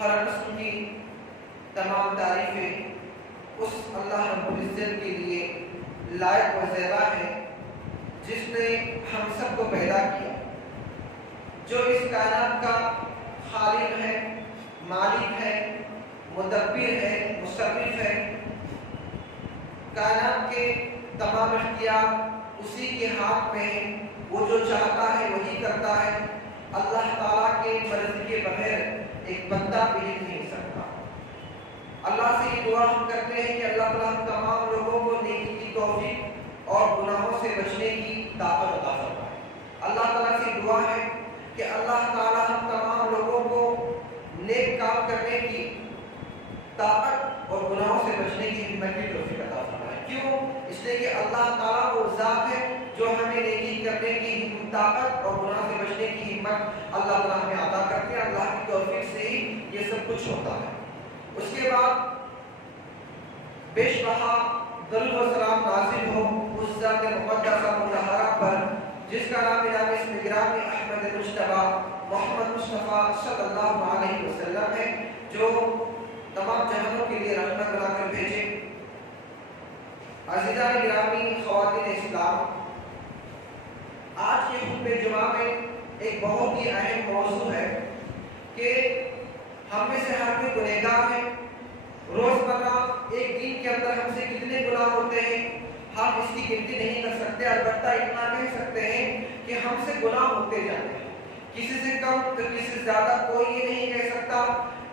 ہر قسم کی تمام تعریفیں اس اللہ رب العزت کے لیے لائق و زیبا ہے جس نے ہم سب کو پیدا کیا، جو اس کائنات کا خالق ہے، مالک ہے، مدبر ہے، مصرف ہے۔ کائنات کے تمام اختیار اسی کے ہاتھ میں ہے، وہ جو چاہتا ہے وہی کرتا ہے۔ اللہ تعالیٰ کے مرضی کے بغیر ایک بندہ بھی نہیں سکتا۔ اللہ سے یہ دعا ہم کرتے ہیں کہ اللہ تعالیٰ تمام لوگوں کو نیکی کی توفیق اور گناہوں سے بچنے کی طاقت عطا فرمائے۔ اللہ تعالیٰ سے دعا ہے کہ اللہ تعالیٰ ہم تمام لوگوں کو نیک کام کرنے کی طاقت اور گناہوں سے بچنے کی ہمت کی توفیق عطا فرمائے۔ کیوں؟ اس لیے کہ اللہ تعالیٰ وہ ذات ہے جو ہمیں نیکی کرنے کی طاقت اور گناہ سے بچنے کی ہمت اللہ تعالیٰ ہمیں عطا کرتے ہیں۔ اللہ کی توفیق سے ہی یہ سب کچھ ہوتا ہے۔ اس کے بعد بیش بہا درود و سلام نازل ہو اس ذات مقدسہ مطہرہ پر جس کا نام اسم گرامی احمد مجتبیٰ محمد مصطفیٰ صلی اللہ علیہ وسلم ہے، جو تمام جہانوں کے لیے رحمت بنا کر بھیجے۔ عزیزان گرامی، خواتین اسلام، آج کے خطبہ جمعہ میں ایک بہت ہی اہم موضوع ہے کہ ہم میں سے ہر کوئی گنہگار ہے۔ روزمرہ ایک دن کے اندر ہم سے کتنے گناہ ہوتے ہیں ہم اس کی گنتی نہیں کر سکتے، البتہ اتنا کہہ سکتے ہیں کہ ہم سے گناہ ہوتے جاتے ہیں، کسی سے کم تو کسی سے زیادہ۔ کوئی یہ نہیں کہہ سکتا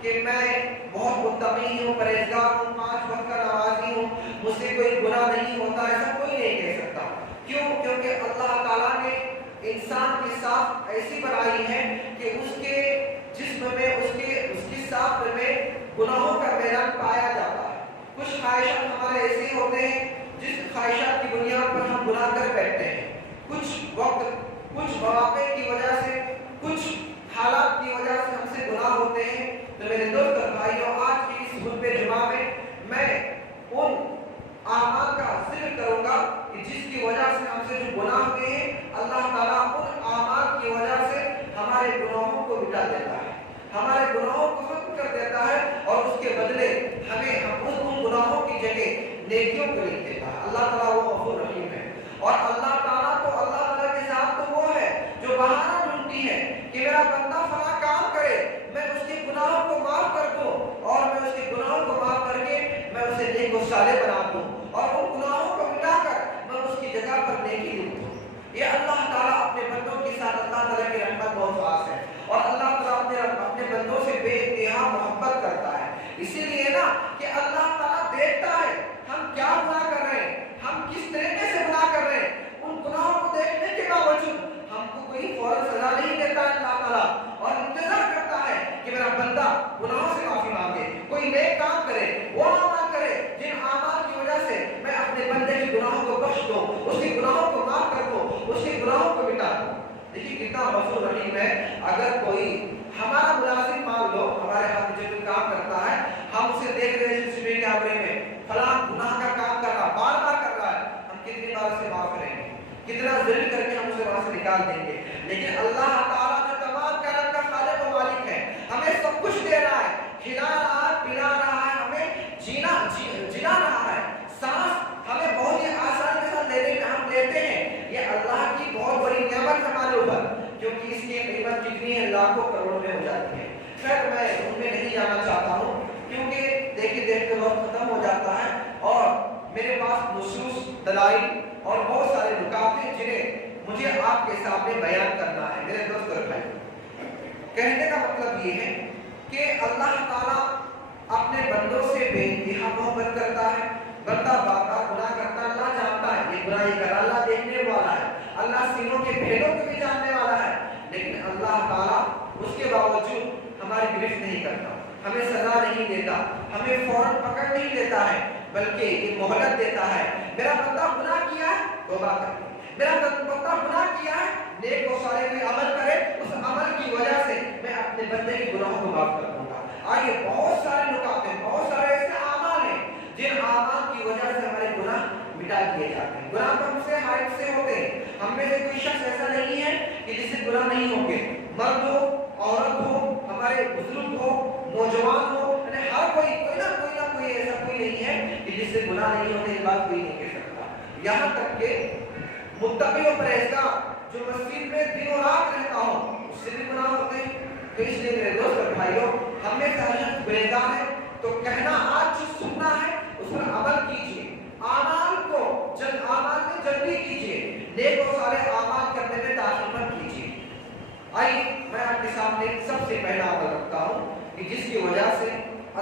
کہ میں بہت متقی ہوں، پرہیزگار ہوں، 5 وقت کا نمازی ہوں، مجھ سے کوئی گناہ نہیں ہوتا، ایسا کوئی نہیں کہہ سکتا۔ کیوں؟ کیونکہ اللہ تعالیٰ نے انسان کی ساخت ایسی بنائی ہے کہ اس کے جسم میں اس کی ساخت میں گناہوں کا میدان پایا جاتا ہے۔ کچھ خواہشات ہمارے ایسے ہوتے ہیں جس خواہشات کی بنیاد پر ہم گناہ کر بیٹھتے ہیں۔ کچھ وقت، کچھ مواقع کی وجہ سے، کچھ حالات کی وجہ سے ہم سے گناہ ہوتے ہیں۔ تو میرے دوست اور بھائیوں، آج کی اس خطبہ جمعہ میں ان اعمال کا ذکر کروں گا کہ جس کی وجہ سے ہم سے جو گناہ ہوئے ہیں، اللہ تعالیٰ ان اعمال کی وجہ سے ہمارے گناہوں کو مٹا دیتا ہے، ہمارے گناہوں کو ختم کر دیتا ہے، اور اس کے بدلے ہمیں ان گناہوں کی جگہ نیکیوں کو لکھ دیتا ہے۔ اللہ تعالیٰ وہ غفور رحیم ہے، اور اللہ تعالیٰ کی ذات تو وہ ہے جو بہانہ ڈھونڈتی ہے کہ میرا بندہ فلاں کام کرے، میں اس کے گناہوں کو معاف کر دوں، اور میں اس کے گناہوں کو معاف کر کے میں اسے نیک و صالح بنا دوں، اور ان گناہوں کو مٹا کر میں اس کی جگہ پر نیکی لکھ دوں۔ یہ اللہ تعالیٰ اپنے بندوں کے ساتھ، اللہ تعالیٰ کی رحمت بہت خاص ہے، اور اللہ تعالیٰ اپنے بندوں سے بے انتہا محبت کرتا ہے۔ اسی لیے نا کہ اللہ تعالیٰ دیکھتا ہے ہم کیا گناہ کر رہے ہیں، ہم کس طریقے سے گناہ کر رہے ہیں۔ ان گناہوں کو دیکھنے کے باوجود ہم کو کوئی فوراً سزا نہیں دیتا ہے اللہ تعالیٰ، اور انتظار کرتا ہے کہ میرا بندہ گناہوں سے معافی مانگے، کوئی نیک کام کرے، وہ اعمال کرے جن اعمال کی وجہ سے میں اپنے بندے کے گناہوں کو بخش دوں، اس کے گناہوں کو معاف کر دوں، اس کے گناہوں کو مٹا دوں۔ دیکھیے کتنا غفور رحیم ہے۔ اگر کوئی ہمارا ملازم مان لو ہمارے ہاتھ میں جو کام کرتا ہے، ہم اسے دیکھ رہے ہیں CCTV کیمرے میں فلاں گناہ کا کام کر رہا، بار بار کر رہا ہے، ہم کتنی بار اسے معاف کریں گے، کتنا ذلیل کر کے ہم اسے وہاں سے نکال دیں گے۔ لیکن اللہ تعالیٰ جو تمام کائنات کا خالق و مالک ہے، ہمیں سب کچھ دے رہا ہے، کھلا رہا ہے، پلا رہا ہے، ہمیں جلا رہا ہے، سانس ہمیں بہت ہی آسانی کے ساتھ ہم لیتے ہیں۔ یہ اللہ کی بہت بڑی نعمت ہمارے اوپر، کیونکہ اس کی قیمت کتنی ہے، لاکھوں کروڑوں میں ہو جاتی ہے۔ خیر میں ان میں نہیں جانا چاہتا ہوں، کیونکہ دیکھتے وقت ختم ہو جاتا ہے، اور میرے پاس نصوص، دلائل اور بہت سارے نکات ہیں جنہیں مجھے آپ کے سامنے بیان کرنا ہے۔ میرے دوست اور بھائی، کہنے کا مطلب یہ ہے کہ اللہ تعالیٰ اپنے بندوں سے بے انتہا محبت کرتا ہے۔ بندہ بار بار گناہ کرتا ہے، اللہ جانتا ہے یہ گناہ یہ کرا، اللہ دیکھنے والا ہے، اللہ سینوں کے بھیدوں کو بھی جاننے والا ہے، لیکن اللہ تعالیٰ اس کے باوجود ہماری گرفت نہیں کرتا، ہمیں سزا نہیں دیتا، ہمیں فوراً پکڑ نہیں لیتا ہے، بلکہ ایک مہلت دیتا ہے۔ میرا بندہ گناہ کیا ہے، توبہ کر، میرا بندہ گناہ کیا ہے، نیک و صالح کوئی عمل کرے، اس عمل کی وجہ سے میں اپنے بندے کے گناہوں کو معاف کر دوں گا۔ آئیے، بہت سارے نکات ہیں، بہت سارے ایسے اعمال ہیں جن اعمال کی وجہ سے ہمارے گناہ مٹا دیے جاتے ہیں۔ گناہ تو ہم سے ہائٹ سے ہوتے ہیں، ہم میں سے کوئی شخص ایسا نہیں ہے کہ جس سے گناہ نہیں ہوں گے، مرد ہو، عورت ہو، ہمارے بزرگ ہو، نوجوان गुनाह नहीं होते ये बात कोई नहीं कह सकता। यहाँ तक कि मुत्तकी और परहेजगार जो मस्जिद में दिनों रात रहता हो उससे भी गुनाह होते हैं। तो इसलिए मेरे दोस्त और भाइयों, हम में से हर शख्स गुनहगार है, तो कहना आज जो सुनना है उस पर अमल कीजिए, आमाल में जल्दी कीजिए, नेक और साले आमाल करने में ताख़ीर मत कीजिए। आइए मैं आपके सामने सबसे पहला अमल रखता हूँ कि जिसकी वजह से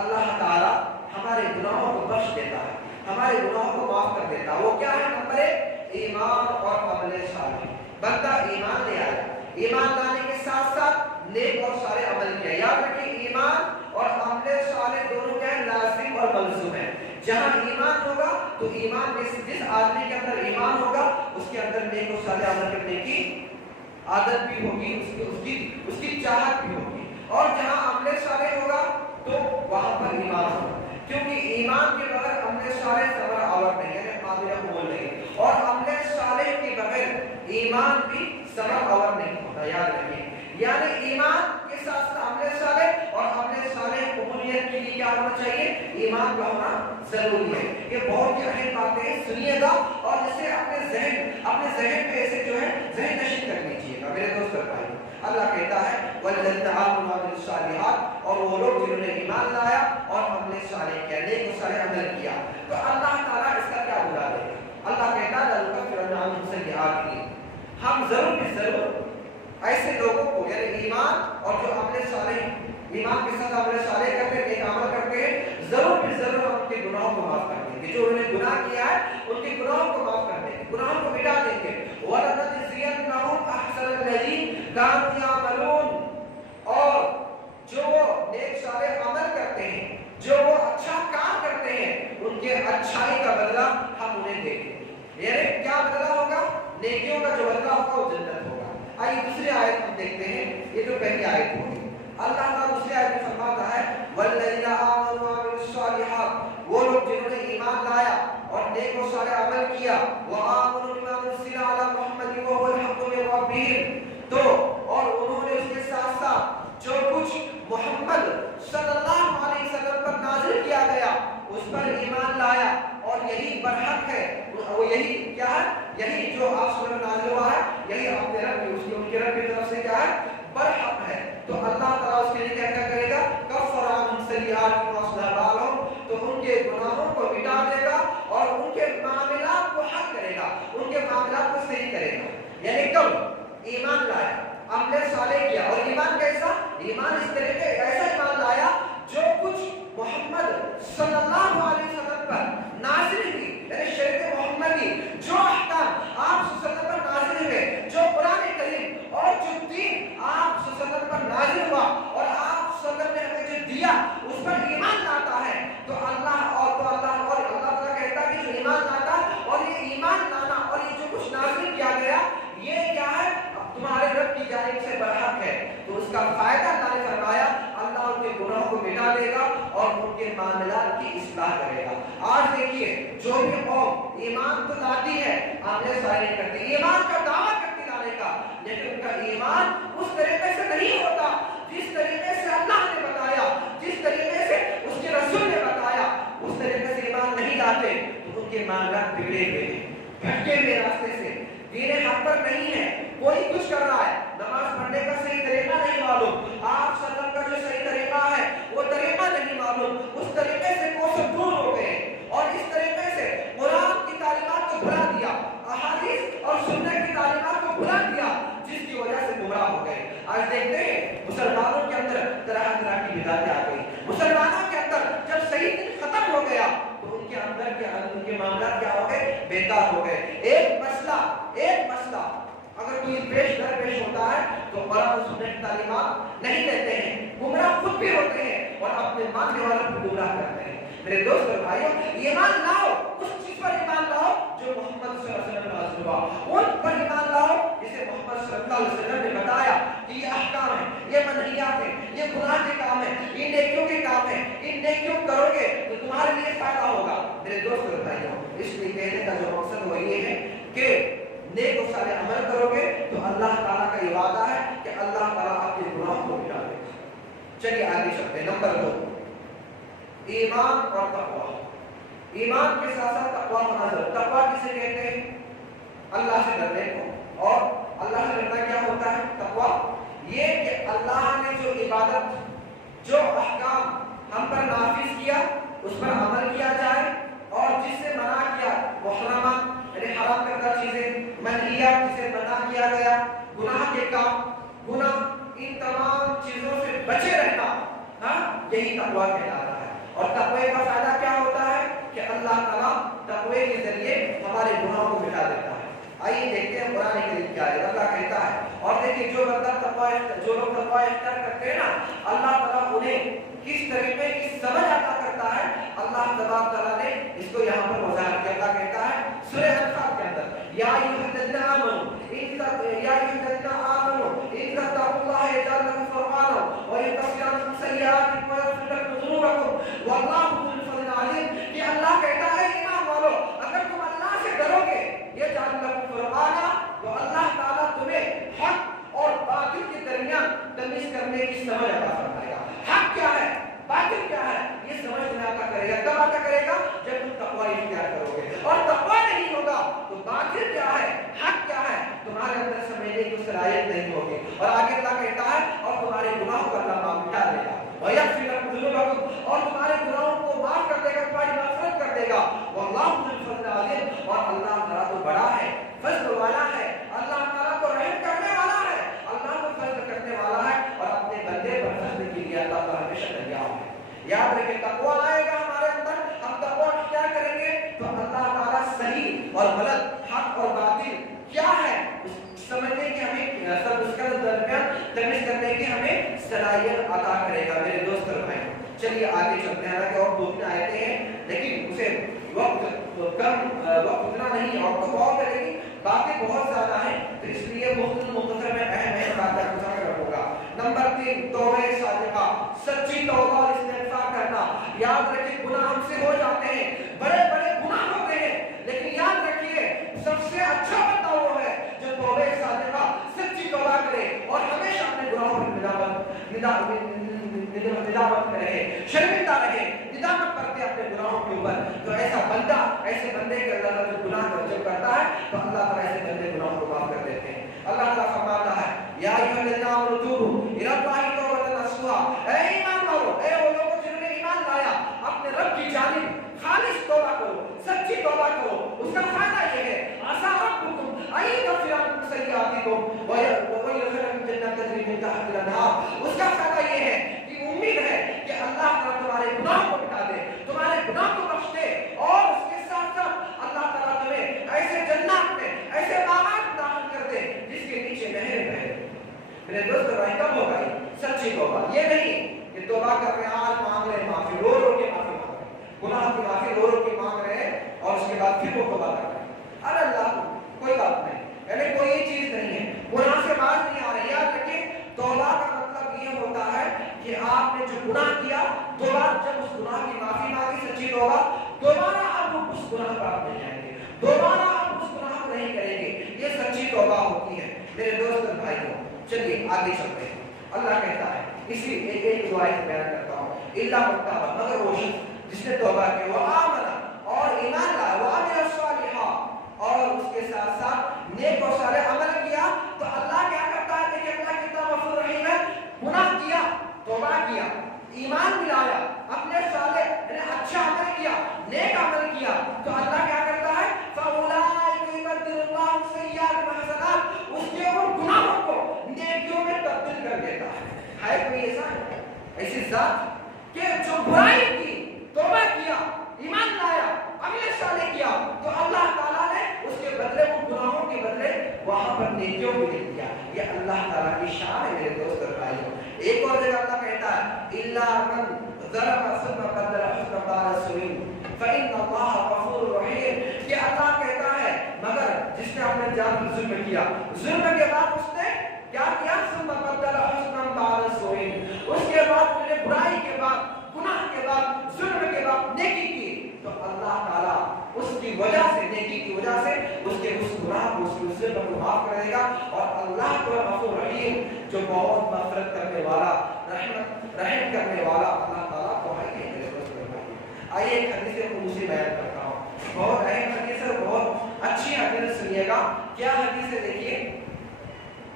अल्लाह ताला हमारे गुनाहों को बख्श देता है, हमारे गुनाहों को माफ कर देता है। वो क्या है? नंबर 1, ईमान और अमल साले। बंदा ईमान ले आया, ईमान लाने के साथ साथ नेक और सारे अमल किया। याद रखिए, ईमान और अमल साले दोनों क्या है? लाजिम और मलज़ूम है। जहां ईमान होगा तो ईमान में जिस आदमी के अंदर ईमान होगा उसके अंदर नेक और साले अमल करने की आदत भी होगी, उसकी चाहत भी होगी। और जहां अमल साले होगा तो वहां पर ईमान होगा, क्योंकि ईमान के बगैर अमल साले सबर आवर नहीं है, काबिल बोल नहीं, और अमल साले के बगैर ईमान भी सबर आवर नहीं होता। याद रखिए, यानी ईमान के साथ साथ अमल साले और अमल साले कबूलियत के लिए क्या होना चाहिए? ईमान का होना जरूरी है। ये बहुत ही अहम बातें हैं, सुनिएगा और इसे अपने जहन पे ऐसे जो है जहन नशीन कर लीजिएगा। मेरे दोस्त भाई, अल्लाह कहता है वल्लज़ीना आमनू व अमिलुस सालिहात, और वो लोग जिन्होंने ईमान लाया और अमल साले किया, नेक और साले अमल किया, तो अल्लाह ताला इसका क्या बुला देगा? अल्लाह कहता है लयुकफ्फिरन्ना अन्हुम सय्यिआतिहिम, हम जरूर भी जरूर ऐसे लोगों को, यानी ईमान और जो अमल साले, ईमान के साथ अमल साले करते हैं, नेक अमल करते हैं, जरूर भी जरूर हम उनके गुनाहों को माफ कर देंगे। जो उन्होंने गुनाह किया है उनके गुनाहों को माफ कर देंगे, गुनाहों को मिटा देंगे। वलनजज़ियन्नहुम अहसनल्लज़ी कानू यअमलून, और जो नेक साले अमल करते हैं, जो वो अच्छा काम करते हैं, उनके अच्छाई का बदला हम उन्हें देंगे। यानी क्या बदला होगा? नेकियों का जो बदला होगा वो जन्नत होगा। आइए दूसरी आयत हम देखते हैं। ये जो पहली आयत होगी, अल्लाह ताला दूसरी आयत में फरमाता है वल्लज़ीना आमनू व अमिलुस सालिहात, वो लोग जिन्होंने ईमान लाया और नेक और साले अमल किया, व आमनू बिमा नुज़्ज़िला अला मुहम्मद व हुवल हक़्क़ु मिन रब्बिहिम, तो और उन्होंने उसके साथ साथ जो कुछ मोहम्मद सल्लल्लाहु अलैहि वसल्लम पर नाज़िल किया गया उस पर ईमान लाया, और यही बरहक है, वो यही क्या है? यही जो आप सुबह नाज़िल हुआ है, यही अपने रब की, उसकी उनके रब की तरफ से क्या है? बरहक है। तो अल्लाह ताला उसके लिए क्या करेगा? कफ़्फ़रा अन्हुम सय्यिआतिहिम व असलह बालहुम, तो उनके गुनाहों को मिटा देगा और उनके मामलात को हल करेगा, उनके मामलात को सही करेगा। यानी कब ईमान लाया, अमल साले किया, और ईमान कैसा? ईमान इस तरह के ऐसा ईमान लाया जो कुछ मोहम्मद सल्लल्लाहु अलैहि वसल्लम पर नाज़िल हुई, यानी शरीयत मोहम्मदी, जो अहकाम आप सल्लल्लाहु अलैहि वसल्लम पर नाज़िल हुए, जो कुरान करीम और जो दीन आप सल्लल्लाहु अलैहि वसल्लम पर नाज़िल हुआ और आप सल्लल्लाहु अलैहि वसल्लम ने हमें जो दिया उस पर ईमान लाता है, तो अल्लाह ताला कहता है कि जो ईमान लाता, और ये ईमान लाना और ये जो कुछ नाज़िल किया गया ये क्या है? तुम्हारे रब की जानिब से बरहक है। तो उसका फायदा अल्लाह ने फरमाया, अल्लाह उनके गुनाहों को मिटा देगा और उनके मामलात की इस्लाह करेगा। आज देखिए, जो भी कौम ईमान तो लाती है, अमल साले करती, ईमान का दावा करती लाने का, लेकिन उनका ईमान उस तरीके से नहीं होता जिस तरीके से अल्लाह ने बताया, जिस तरीके से उसके रसूल ने बताया, उस तरीके से ईमान नहीं लाते, तो उनके मामलात बिगड़े हुए, भटके हुए रास्ते से, दीन हक पर नहीं है। कोई कुछ कर रहा है, नमाज पढ़ने का सही तरीका नहीं मालूम, आप सल्लम का जो सही तरीका है वो तरीका नहीं मालूम, उस तरीके से कोसों दूर हो गए, और इस तरीके से कुरान की तालीमात को भुला दिया, अहादीस और सुन्नत की तालीमात को भुला दिया, जिसकी वजह से गुमराह हो गए। आज देखते हैं मुसलमानों के अंदर तरह तरह की बिदातें आ गई। मुसलमानों के अंदर जब सही दिन खत्म हो गया तो उनके अंदर उनके मामला क्या हो गए? बेकार हो गए। एक मसला अगर कोई पेश होता है तो कुरान और सुन्नत की तालीमात नहीं लेते हैं, गुमराह खुद भी होते हैं और अपने मानने वालों को गुमराह करते हैं। मेरे दोस्त और भाइयों, ईमान लाओ, उस चीज पर ईमान लाओ जो मोहम्मद सल्लल्लाहु अलैहि वसल्लम नाज़िल हुआ, उन पर ईमान लाओ जिसे मोहम्मद सल्लल्लाहु अलैहि वसल्लम ने बताया कि ये अहकाम है, ये मनहियात है, ये गुनाह के काम है, ये नेकियों के काम है, इन नेकियों करोगे तो तुम्हारे लिए फायदा होगा। मेरे दोस्त और भाइयों, इसलिए कहने का जो मकसद वो ये है कि नेक और साले अमल करोगे तो अल्लाह ताला का ये वादा है कि अल्लाह ताला आपके गुनाह को मिटा देगा। चलिए आगे चलते हैं। नंबर 2, ईमान और तक़वा। ایمان کے ساتھ ساتھ تقویٰ ہونا ضروری. تقویٰ کسے کہتے ہیں؟ اللہ سے ڈرنے کو. اور اللہ سے ڈرنا کیا ہوتا ہے؟ تقویٰ یہ کہ اللہ نے جو عبادت، جو احکام ہم پر نافذ کیا اس پر عمل کیا جائے، اور جس سے منع کیا، محرمات یعنی حرام کردہ چیزیں، منہیات جسے منع کیا گیا، گناہ کے کام، گناہ، ان تمام چیزوں سے بچے رہنا، یہی تقویٰ کہلاتا ہے. اور تقوی کا فائدہ کیا ہوتا ہے کہ اللہ تعالیٰ تقوی کے ذریعے ہمارے گناہوں کو مٹا دیتا ہے. آئیے دیکھتے ہیں قرآن کریم کیا ہے. اللہ کہتا ہے، اور دیکھیں جو بندہ جو لوگ تقوی اختیار کرتے ہیں نا، اللہ تعالیٰ انہیں کس طریقے کی سمجھ عطا کرتا ہے. اللہ تبارک تعالیٰ نے اس کو یہاں پر وضاحت کیا. اللہ کہتا ہے سورہ انفال کے اندر، یا ایھا الذین آمنوا ان تتقوا اللہ یجعل لکم فرقانا ویکفر عنکم سیئاتکم ویغفر لکم ذنوبکم واللہ ذو الفضل العظیم. کہ اللہ کہتا ہے ایمان والو، اگر تم اللہ سے ڈرو گے، یجعل لکم فرقانا، تو اللہ تعالیٰ تمہیں حق اور باطل کے درمیان تمیز کرنے کی سمجھ عطا فرمائے گا. حق کیا ہے، باطل کیا ہے، یہ سمجھ میں عطا کرے گا. کب عطا کرے گا؟ جب تم تقوی اختیار کرو گے. اور تقوی نہیں ہوگا تو باطل کیا ہے، حق کیا ہے، تمہارے اندر سمجھنے کی صلاحیت نہیں ہوگی. اور آگے اللہ کہتا ہے، اور تمہارے گناہوں کا اللہ معاف مٹا دے گا، وَيَغْفِرْ لَكُمْ ذُنُوبَكُمْ، اور تمہارے گناہوں کو معاف کر دے گا، تمہاری مغفرت کر دے گا. وَاللَّهُ ذُو الْفَضْلِ الْعَظِيمِ، اور اللہ تعالیٰ تو بڑا ہے، فضل والا ہے. اللہ تعالیٰ تو رحم کرنے والا ہے، اللہ تو فضل کرنے والا ہے، اور اپنے بندے پر فضل کے لیے اللہ تعالیٰ ہمیشہ تیار ہے. یاد رکھیں، تقویٰ آئے گا ہمارے اندر، ہم تقویٰ اختیار کریں گے تو اللہ تعالیٰ صحیح اور غلط، حق اور باطل کیا ہے سمجھنے کی ہمیں، سب اس کا درمیان تمیز کرنے کی ہمیں صلاحیت عطا کرے گا. میرے دوست اور بھائی، چلیے آگے چلتے ہیں. کہ اور 2-3 آیتیں ہیں، لیکن اسے وقت اتنا نہیں ہے، اور تو بہت ہے لیکن باتیں بہت زیادہ ہیں، تو اس لیے مختصر میں اہم باتیں ذکر کروں گا. نمبر 3، توبہ صادقہ، سچی توبہ اور استغفار کرنا. یاد رکھیے، گناہ ہم سے ہو جاتے ہیں، بڑے بڑے گناہ ہوتے ہیں، لیکن یاد رکھیے سب سے اچھا بندہ وہ ہے جو توبہ صادقہ، سچی توبہ کرے اور ہمیشہ اپنے گناہوں پر ندامت میں رہے، شرمندہ رہے، ندامت کرتے اپنے گناہوں کے اوپر. تو ایسا بندہ، ایسے بندے کے اللہ تعالیٰ جو گناہ جب کرتا ہے تو اللہ تعالیٰ ایسے بندے گناہوں کو معاف کر دیتے ہیں. اللہ تعالیٰ فرماتا ہے، یا ایھا الذین آمنوا توبوا الی اللہ توبۃ نصوحا، اے ایمان والو، اے وہ لوگ جنہوں نے ایمان لایا، اپنے رب کی جانب خالص توبہ کرو، سچی توبہ کرو. اس کا فائدہ یہ ہے، عسیٰ ربکم ان یغفر عنکم سیئاتکم ویدخلکم جنات تجری من تحتہا الانہار. اس کا فائدہ یہ ہے کہ امید ہے کہ اللہ تعالیٰ تمہارے گناہ کو مٹا دے، تمہارے گناہ کو بخش دے، اور اس کے ساتھ ساتھ اللہ تعالیٰ تمہیں ایسے جنات میں، ایسے باغات داخل کر دے جس کے نیچے نہریں بہے. میرے دوست بھائی، کب ہوگا یہ سچی توبہ؟ یہ نہیں کہ توبہ کر رہے ہیں، آج مانگ رہے ہیں معافی، رو رو کے معافی مانگ رہے ہیں، گناہ کی معافی رو رو کے مانگ رہے ہیں، اور اس کے بعد پھر وہ توبہ کر رہے ہیں. ارے اللہ، کوئی بات نہیں، یعنی کوئی یہ چیز نہیں ہے، گناہ سے باز نہیں آ رہے. یاد رکھیں، توبہ کا مطلب یہ ہوتا ہے کہ آپ نے جو گناہ کیا، دوبارہ جب اس گناہ کی معافی مانگی، سچی توبہ، دوبارہ آپ اس گناہ پر آپ نہیں جائیں گے، دوبارہ آپ اس گناہ کو نہیں کریں گے. یہ سچی توبہ ہوتی ہے. میرے دوست اور بھائیوں، چلیے آگے چلتے ہیں. اللہ کہتا ہے، اسی ایک دعا بیان کرتا ہوں، الا من تاب، مگر وہ شخص جس نے توبہ کی، وہ آمن، اور ایمان لایا، وہ عمل صالحا، اور اس کے ساتھ ساتھ نیک اور صالح عمل کیا، تو اللہ کیا کرتا ہے کہ اللہ کتنا غفور رحیم ہے. گناہ کیا، توبہ کیا، ایمان بھی لایا، اپنے صالح یعنی اچھا عمل کیا، نیک عمل کیا، تو اللہ کیا کرتا ہے، فَأُولَٰئِکَ يُبَدِّلُ اللَّهُ سَیِّئَاتِهِمْ حَسَنَاتٍ، اس کے وہ گناہوں کو نیکیوں میں تبدیل کر دیتا ہے. ہے کوئی ایسا ہے، ایسی ذات کہ جو برائی کی، توبہ کیا، ایمان لایا، عمل صالح کیا، تو اللہ تعالیٰ نے اس کے بدلے، وہ گناہوں کے بدلے وہاں پر نیکیوں کو لکھ دیا. یہ اللہ تعالیٰ کی شان ہے میرے دوست اور بھائیوں. ایک اور جگہ اللہ کہتا ہے، الا من ظلم ثم بدل حسنا بعد سوء فإن اللہ غفور رحیم. کہ اللہ کہتا ہے، مگر جس نے اپنے جان پر ظلم کیا، ظلم کے بعد اس نے کیا کیا، ثم بدل حسنا بعد سوء، اس کے بعد میں نے برائی کے بعد، گناہ کے بعد، ظلم کے بعد نیکی کی، تو اللہ تعالیٰ اس کی وجہ سے، نیکی کی وجہ سے اس کے اس گناہ کو، اس کے ظلم کو معاف کرے گا. اور اللہ کو غفور رحیم، جو بہت مغفرت کرنے والا، رحم کرنے والا اللہ تعالیٰ کو ہے. آئیے ایک حدیث قدسی بیان کرتے ہیں. क्या हदीस है देखिए,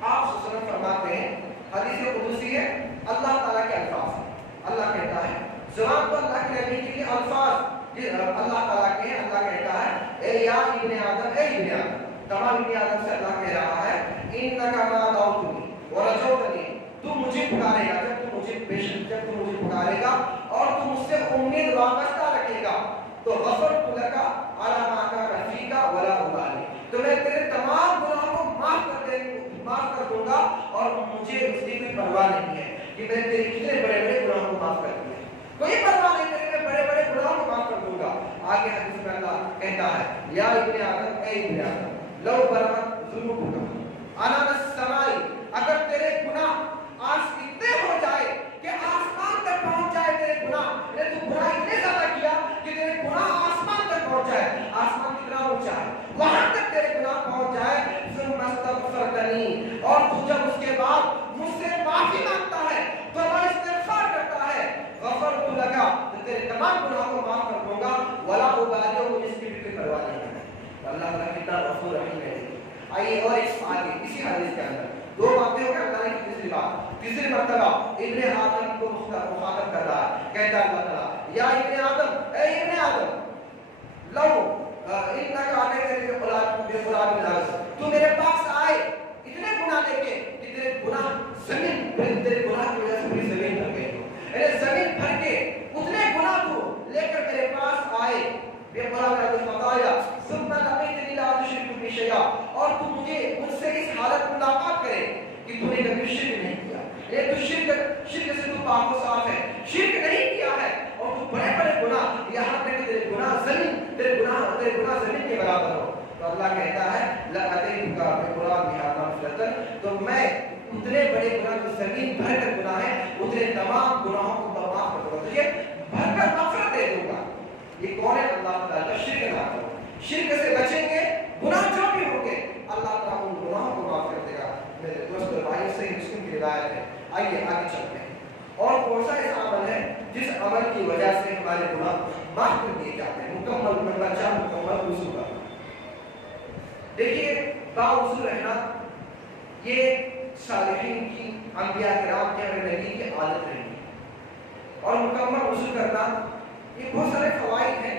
आप सल्लल्लाहु फरमाते हैं, हदीस कुदसी है, अल्लाह ताला के अल्फाज है। अल्लाह कहता है, जुबान तो अल्लाह के नबी के लिए अल्फाज अल्लाह ताला के, अल्लाह कहता है, ए या इब्ने आदम, ए इब्ने आदम, तमाम इब्ने आदम से अल्लाह कह रहा है, इन्नका मा दाउतुनी व रजौतनी, तू मुझे पुकारेगा, जब तू मुझे जब तू मुझे पुकारेगा और तू मुझसे उम्मीद वाबस्ता रखेगा, तो गफरतु लका अला मा काना फीका वला उबाली, तो मैं तेरे तमाम गुनाहों को माफ कर दूंगा और मुझे उसकी कोई परवाह नहीं है कि मैंने तेरे कितने बड़े-बड़े गुनाहों को माफ कर दिया, कोई परवाह नहीं, तेरे बड़े-बड़े गुनाहों को माफ कर दूंगा। आगे हदीस में अल्लाह कहता है, या इब्ने आदम, ए इब्ने आदम, लौ बलगत ज़ुनूबुका अनानस समाई, अगर तेरे गुनाह आज इतने हो जाए कि आसमान तक पहुंच जाए तेरे गुनाह, तू गुनाह इतने ज्यादा किया कि तेरे गुनाह आसमान तक पहुंच जाए, आसमान कितना ऊंचा है, वहां तक तेरे गुनाह पहुंच जाए, और तू जब उसके बाद मुझसे माफी मांगता है, तो मैं इस्तिग़फ़ार करता है, गफरतु लका, तो तेरे तमाम गुनाहों को माफ कर दूंगा, वला उबाली, मुझे इसकी भी कोई परवाह नहीं है। अल्लाह ताला कितना गफूर रहीम है। आइए और इस आगे इसी हदीस के अंदर दो बातें हो गई, अल्लाह की तीसरी बात, तीसरी मर्तबा इब्ने आदम को मुखातब कर रहा है, कहता है अल्लाह ताला, या इब्ने आदम, ए इब्ने आदम, लौ इन्नका अतैतनी बिक़ुराबिल अर्ज़, तू मेरे पास आए इतने गुनाह लेके कि तेरे गुनाह जमीन, तेरे गुनाह की वजह से पूरी जमीन भर गई, अरे जमीन भर के उतने गुनाह तू लेकर मेरे पास आए, बिक़ुराबिल अर्ज़ फ़क़ाला सुम्मा लक़ीतनी ला तुश्रिकु बी शैआ, और तू मुझसे इस हालत में मुलाकात करे कि तूने कभी शिर्क नहीं किया, ये तो शिर्क से तू पाक व साफ है, शिर्क नहीं किया है, और तू बड़े-बड़े गुनाह, यहाँ तक कि तेरे गुनाह जमीन के बराबर हो, तो अल्लाह कहता है, लअतैतुका बिक़ुराबिहा मग़फ़िरतन, तो मैं उतने बड़े गुनाह जो जमीन भर कर गुनाह है, उतने तमाम गुनाहों को माफ कर दूंगा, तुझे भरकर मग़फ़िरत दे दूंगा। ये कौन है? अल्लाह ताला। शिर्क ना करो, शिर्क से बचेंगे, गुनाह जो भी होंगे अल्लाह ताला उन गुनाहों को माफ कर देगा। मेरे दोस्तों भाइयों, सही मुस्लिम की रिवायत है। आइए आगे चलते हैं, और कौन सा ऐसा अमल है जिस अमल की वजह से हमारे गुनाह माफ कर दिए जाते हैं? मुकम्मल नंबर 4, मुकम्मल वुज़ू का। देखिए, बावुज़ू रहना ये सालिहीन की, अंबिया किराम के, नबी की आदत रही, और मुकम्मल वुज़ू करना ये बहुत सारे फवाइद हैं,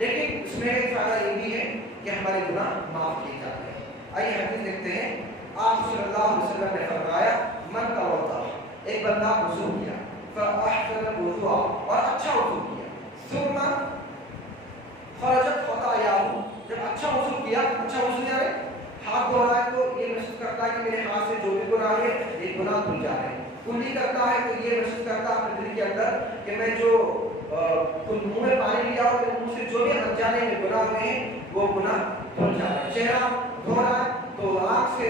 लेकिन इसमें एक फायदा ये भी है कि हमारे गुनाह माफ किए जाते हैं। आइए हदीस देखते हैं। आप सल्लल्लाहु अलैहि वसल्लम ने फरमाया, मन तवद्दा, एक बंदा वुज़ू किया, फअहसन वुज़ूअ, और अच्छा वुज़ू किया, सुम्मा खरजत खतायाहु, जब अच्छा वुज़ू किया, अच्छा वुज़ू क्या है, हाथ धो रहा है तो ये महसूस करता है कि मेरे हाथ से जो भी गुनाह है ये गुनाह धुल जा रहे हैं, कुल्ली करता है तो ये महसूस करता है अपने दिल के अंदर कि मैं जो मुंह में पानी लिया और मेरे मुंह से जो भी अनजाने में गुनाह हुए हैं वो गुनाह धुल जा रहे हैं। चेहरा धो रहा है तो आँख से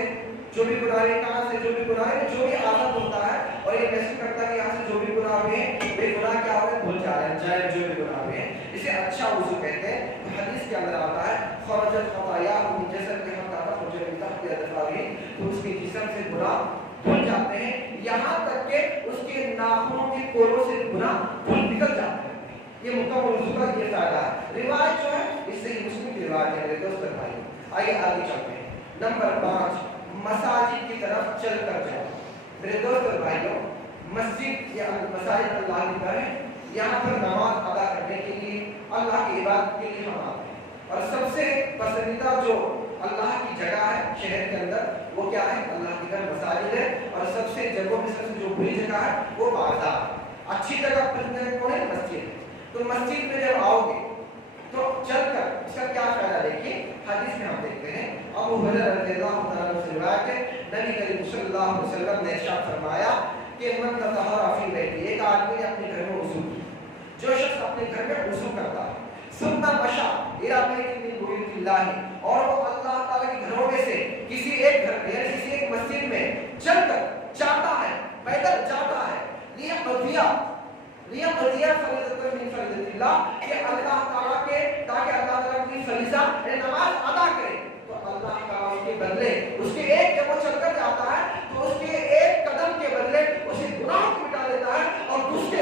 जो भी गुनाह है, कान से जो भी गुनाह है, जो भी आदत होता है, और ये महसूस करता है कि यहाँ से जो भी गुनाह हुए हैं वे गुनाह क्या हो रहे हैं, धुल जा रहे हैं, चाहे जो भी गुनाह हुए हैं, इसे अच्छा वुज़ू कहते हैं। तो हदीस के अंदर आता है, खरजत खतायाहु मिन जसदिही हत्ता तखरुज मिन तहति अज़फ़ारिही, तो उसके जिस्म से गुनाह धुल जाते हैं, यहाँ तक के उसके नाखूनों के कोरों से गुनाह धुल निकल जाते हैं। ये मुकम्मल वुज़ू का ये फायदा है। रिवायत जो है इससे मुस्लिम की रिवायत है। मेरे दोस्त भाई, आइए आगे चलते हैं। नंबर 5, मसाजिद की तरफ चल कर जाओ। मेरे दोस्त भाइयों, मस्जिद या मसाजिद अल्लाह की घर है, यहाँ पर नमाज अदा करने के लिए, अल्लाह की इबादत के लिए हम आते हैं, और सबसे पसंदीदा जो अल्लाह की जगह है शहर के अंदर वो क्या है, अल्लाह की घर मसाजिद है, और सबसे जगहों में सबसे जो बुरी जगह है वो बाजार। अच्छी जगह कौन है? मस्जिद है। तो मस्जिद में जब आओगे तो चलकर इसका क्या फायदा देखिए, हदीस में हम देखते हैं। अबू हुरैरा रज़ियल्लाहु तआला अन्हु से रिवायत है, नबी करीम सल्लल्लाहु अलैहि वसल्लम ने इरशाद फरमाया कि मन ततहरा फी बैती, एक आदमी ने अपने घर में वुज़ू किया, जो शख्स अपने घर में वुज़ू करता है, सुन्ना मशा इला बैतिन मिन बुयूतिल्लाह, और वो अल्लाह ताला के घरों में से किसी एक घर में, यानी किसी एक मस्जिद में चलकर जाता है, पैदल जाता है, लिया फरीज़तन मिन फरीज़तिल्लाह, कि अल्लाह ताला के, ताकि अल्लाह ताला की फरीज़ा नमाज अदा करे, तो अल्लाह ताला उसके बदले, उसके एक जब वो चलकर जाता है तो उसके एक कदम के बदले उसे गुनाह को मिटा देता है, और दूसरे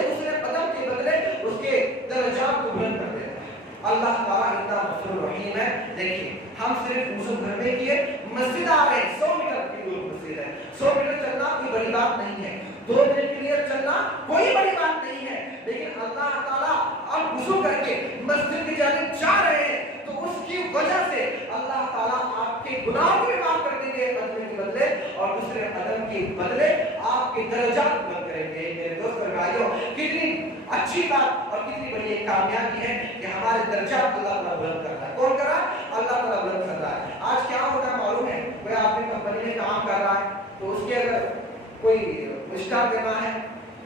कदम के बदले उसके दर्जात को बुलंद कर देता है। अल्लाह ताला इतना غفور رحیم ہے. دیکھیے ہم صرف وضو گھر میں کیے, مسجد آ رہے ہیں, 100 میٹر کی دور مسجد ہے, 100 میٹر چلنا کوئی بڑی بات نہیں ہے, 2 منٹ کے لیے چلنا کوئی بڑی بات نہیں ہے, لیکن اللہ تعالیٰ اب وضو کر کے مسجد کی جانب جا رہے ہیں تو اس کی وجہ سے اللہ تعالیٰ آپ کے گناہوں کو بھی معاف کر دیں گے قدم کے بدلے, اور دوسرے قدم کے بدلے آپ کے درجات بلند کریں گے. میرے دوست اور بھائیوں, کتنی اچھی بات اور کتنی بڑی ایک کامیابی ہے کہ ہمارے درجات اللہ تعالیٰ بلند کرتا ہے. کون کر رہا ہے؟ اللہ تعالیٰ بلند کر رہا ہے. آج کیا ہوتا ہے معلوم ہے, کوئی آدمی کمپنی میں کام کر رہا ہے تو اس کے اگر کوئی اسٹار دینا ہے,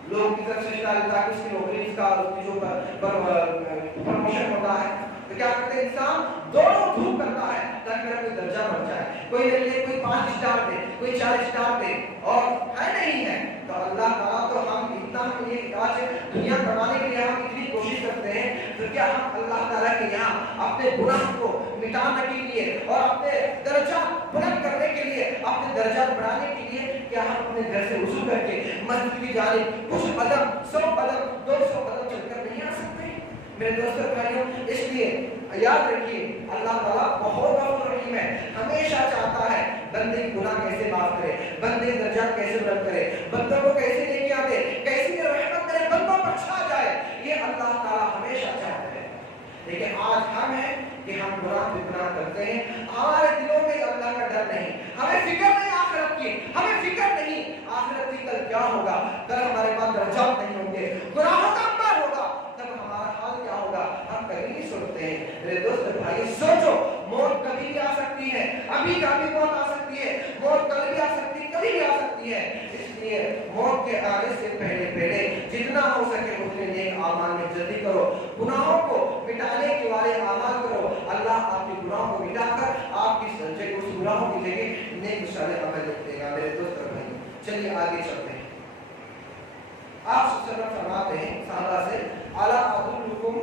لوگ کی طرف سے اسٹار دیتا ہے, اس کی نوکری کا اس کی جو پروموشن ہوتا ہے, تو کیا کرتے ہیں انسان دوڑوں دھوپ کرتا ہے تاکہ میرا کوئی درجہ بڑھ جائے, کوئی میرے لیے کوئی 5 اسٹار دے, کوئی 4 اسٹار دے, اور ہے نہیں ہے تو اللہ تعالیٰ تو ہم اتنا آج دنیا کمانے کے لیے ہم اتنی کوشش کرتے ہیں, تو کیا ہم اللہ تعالیٰ کے یہاں اپنے گناہ کو مٹانے کے لیے اور اپنے درجات بلند کرنے کے لیے, اپنے درجات بڑھانے کے لیے کیا ہم اپنے گھر سے وضو کر کے مسجد کی جانب کچھ قدم 100 قدم 200 قدم چل کر نہیں آ سکتے؟ میرے دوستوں بھائیوں, اس لیے یاد رکھیے اللہ تعالیٰ بہت غفور رحیم ہے, ہمیشہ چاہتا ہے بندے کی گناہ کیسے معاف کرے, بندے درجات کیسے بلند کرے, بندوں کو کیسے لے کے آتے, کیسی رحمت کرے, بندوں پر چھا جائے, یہ اللہ تعالیٰ ہمیشہ چاہتے ہیں. لیکن آج ہم ہیں کہ ہم گناہ پہ گناہ کرتے ہیں, ہمارے دلوں میں اللہ کا ڈر نہیں, ہمیں فکر نہیں آخرت کی, ہمیں فکر نہیں آخرت کی کل کیا ہوگا, کل ہمارے پاس درجات نہیں ہوں گے, گناہوں کا انبار ہوگا, تب ہمارا حال کیا ہوگا, ہم کبھی نہیں سوچتے ہیں. میرے دوست بھائی سوچو, موت کبھی بھی آ سکتی ہے, ابھی کبھی موت آ سکتی ہے, موت کل بھی آ سکتی ہے, کبھی بھی آ سکتی ہے. اس لیے موت کے آنے سے پہلے جتنا ہو سکے اتنے نیک اعمال میں جلدی کرو, گناہوں کو مٹانے کے والے اعمال کرو. اللہ آپ کے گناہوں کو مٹا کر آپ کی سجے کو گناہوں کی جگہ نیک صالح عمل دے گا. میرے دوست اور بھائی چلیے آگے چلتے ہیں. آپ صلی اللہ علیہ وسلم فرماتے ہیں صحابہ سے, الا ادلکم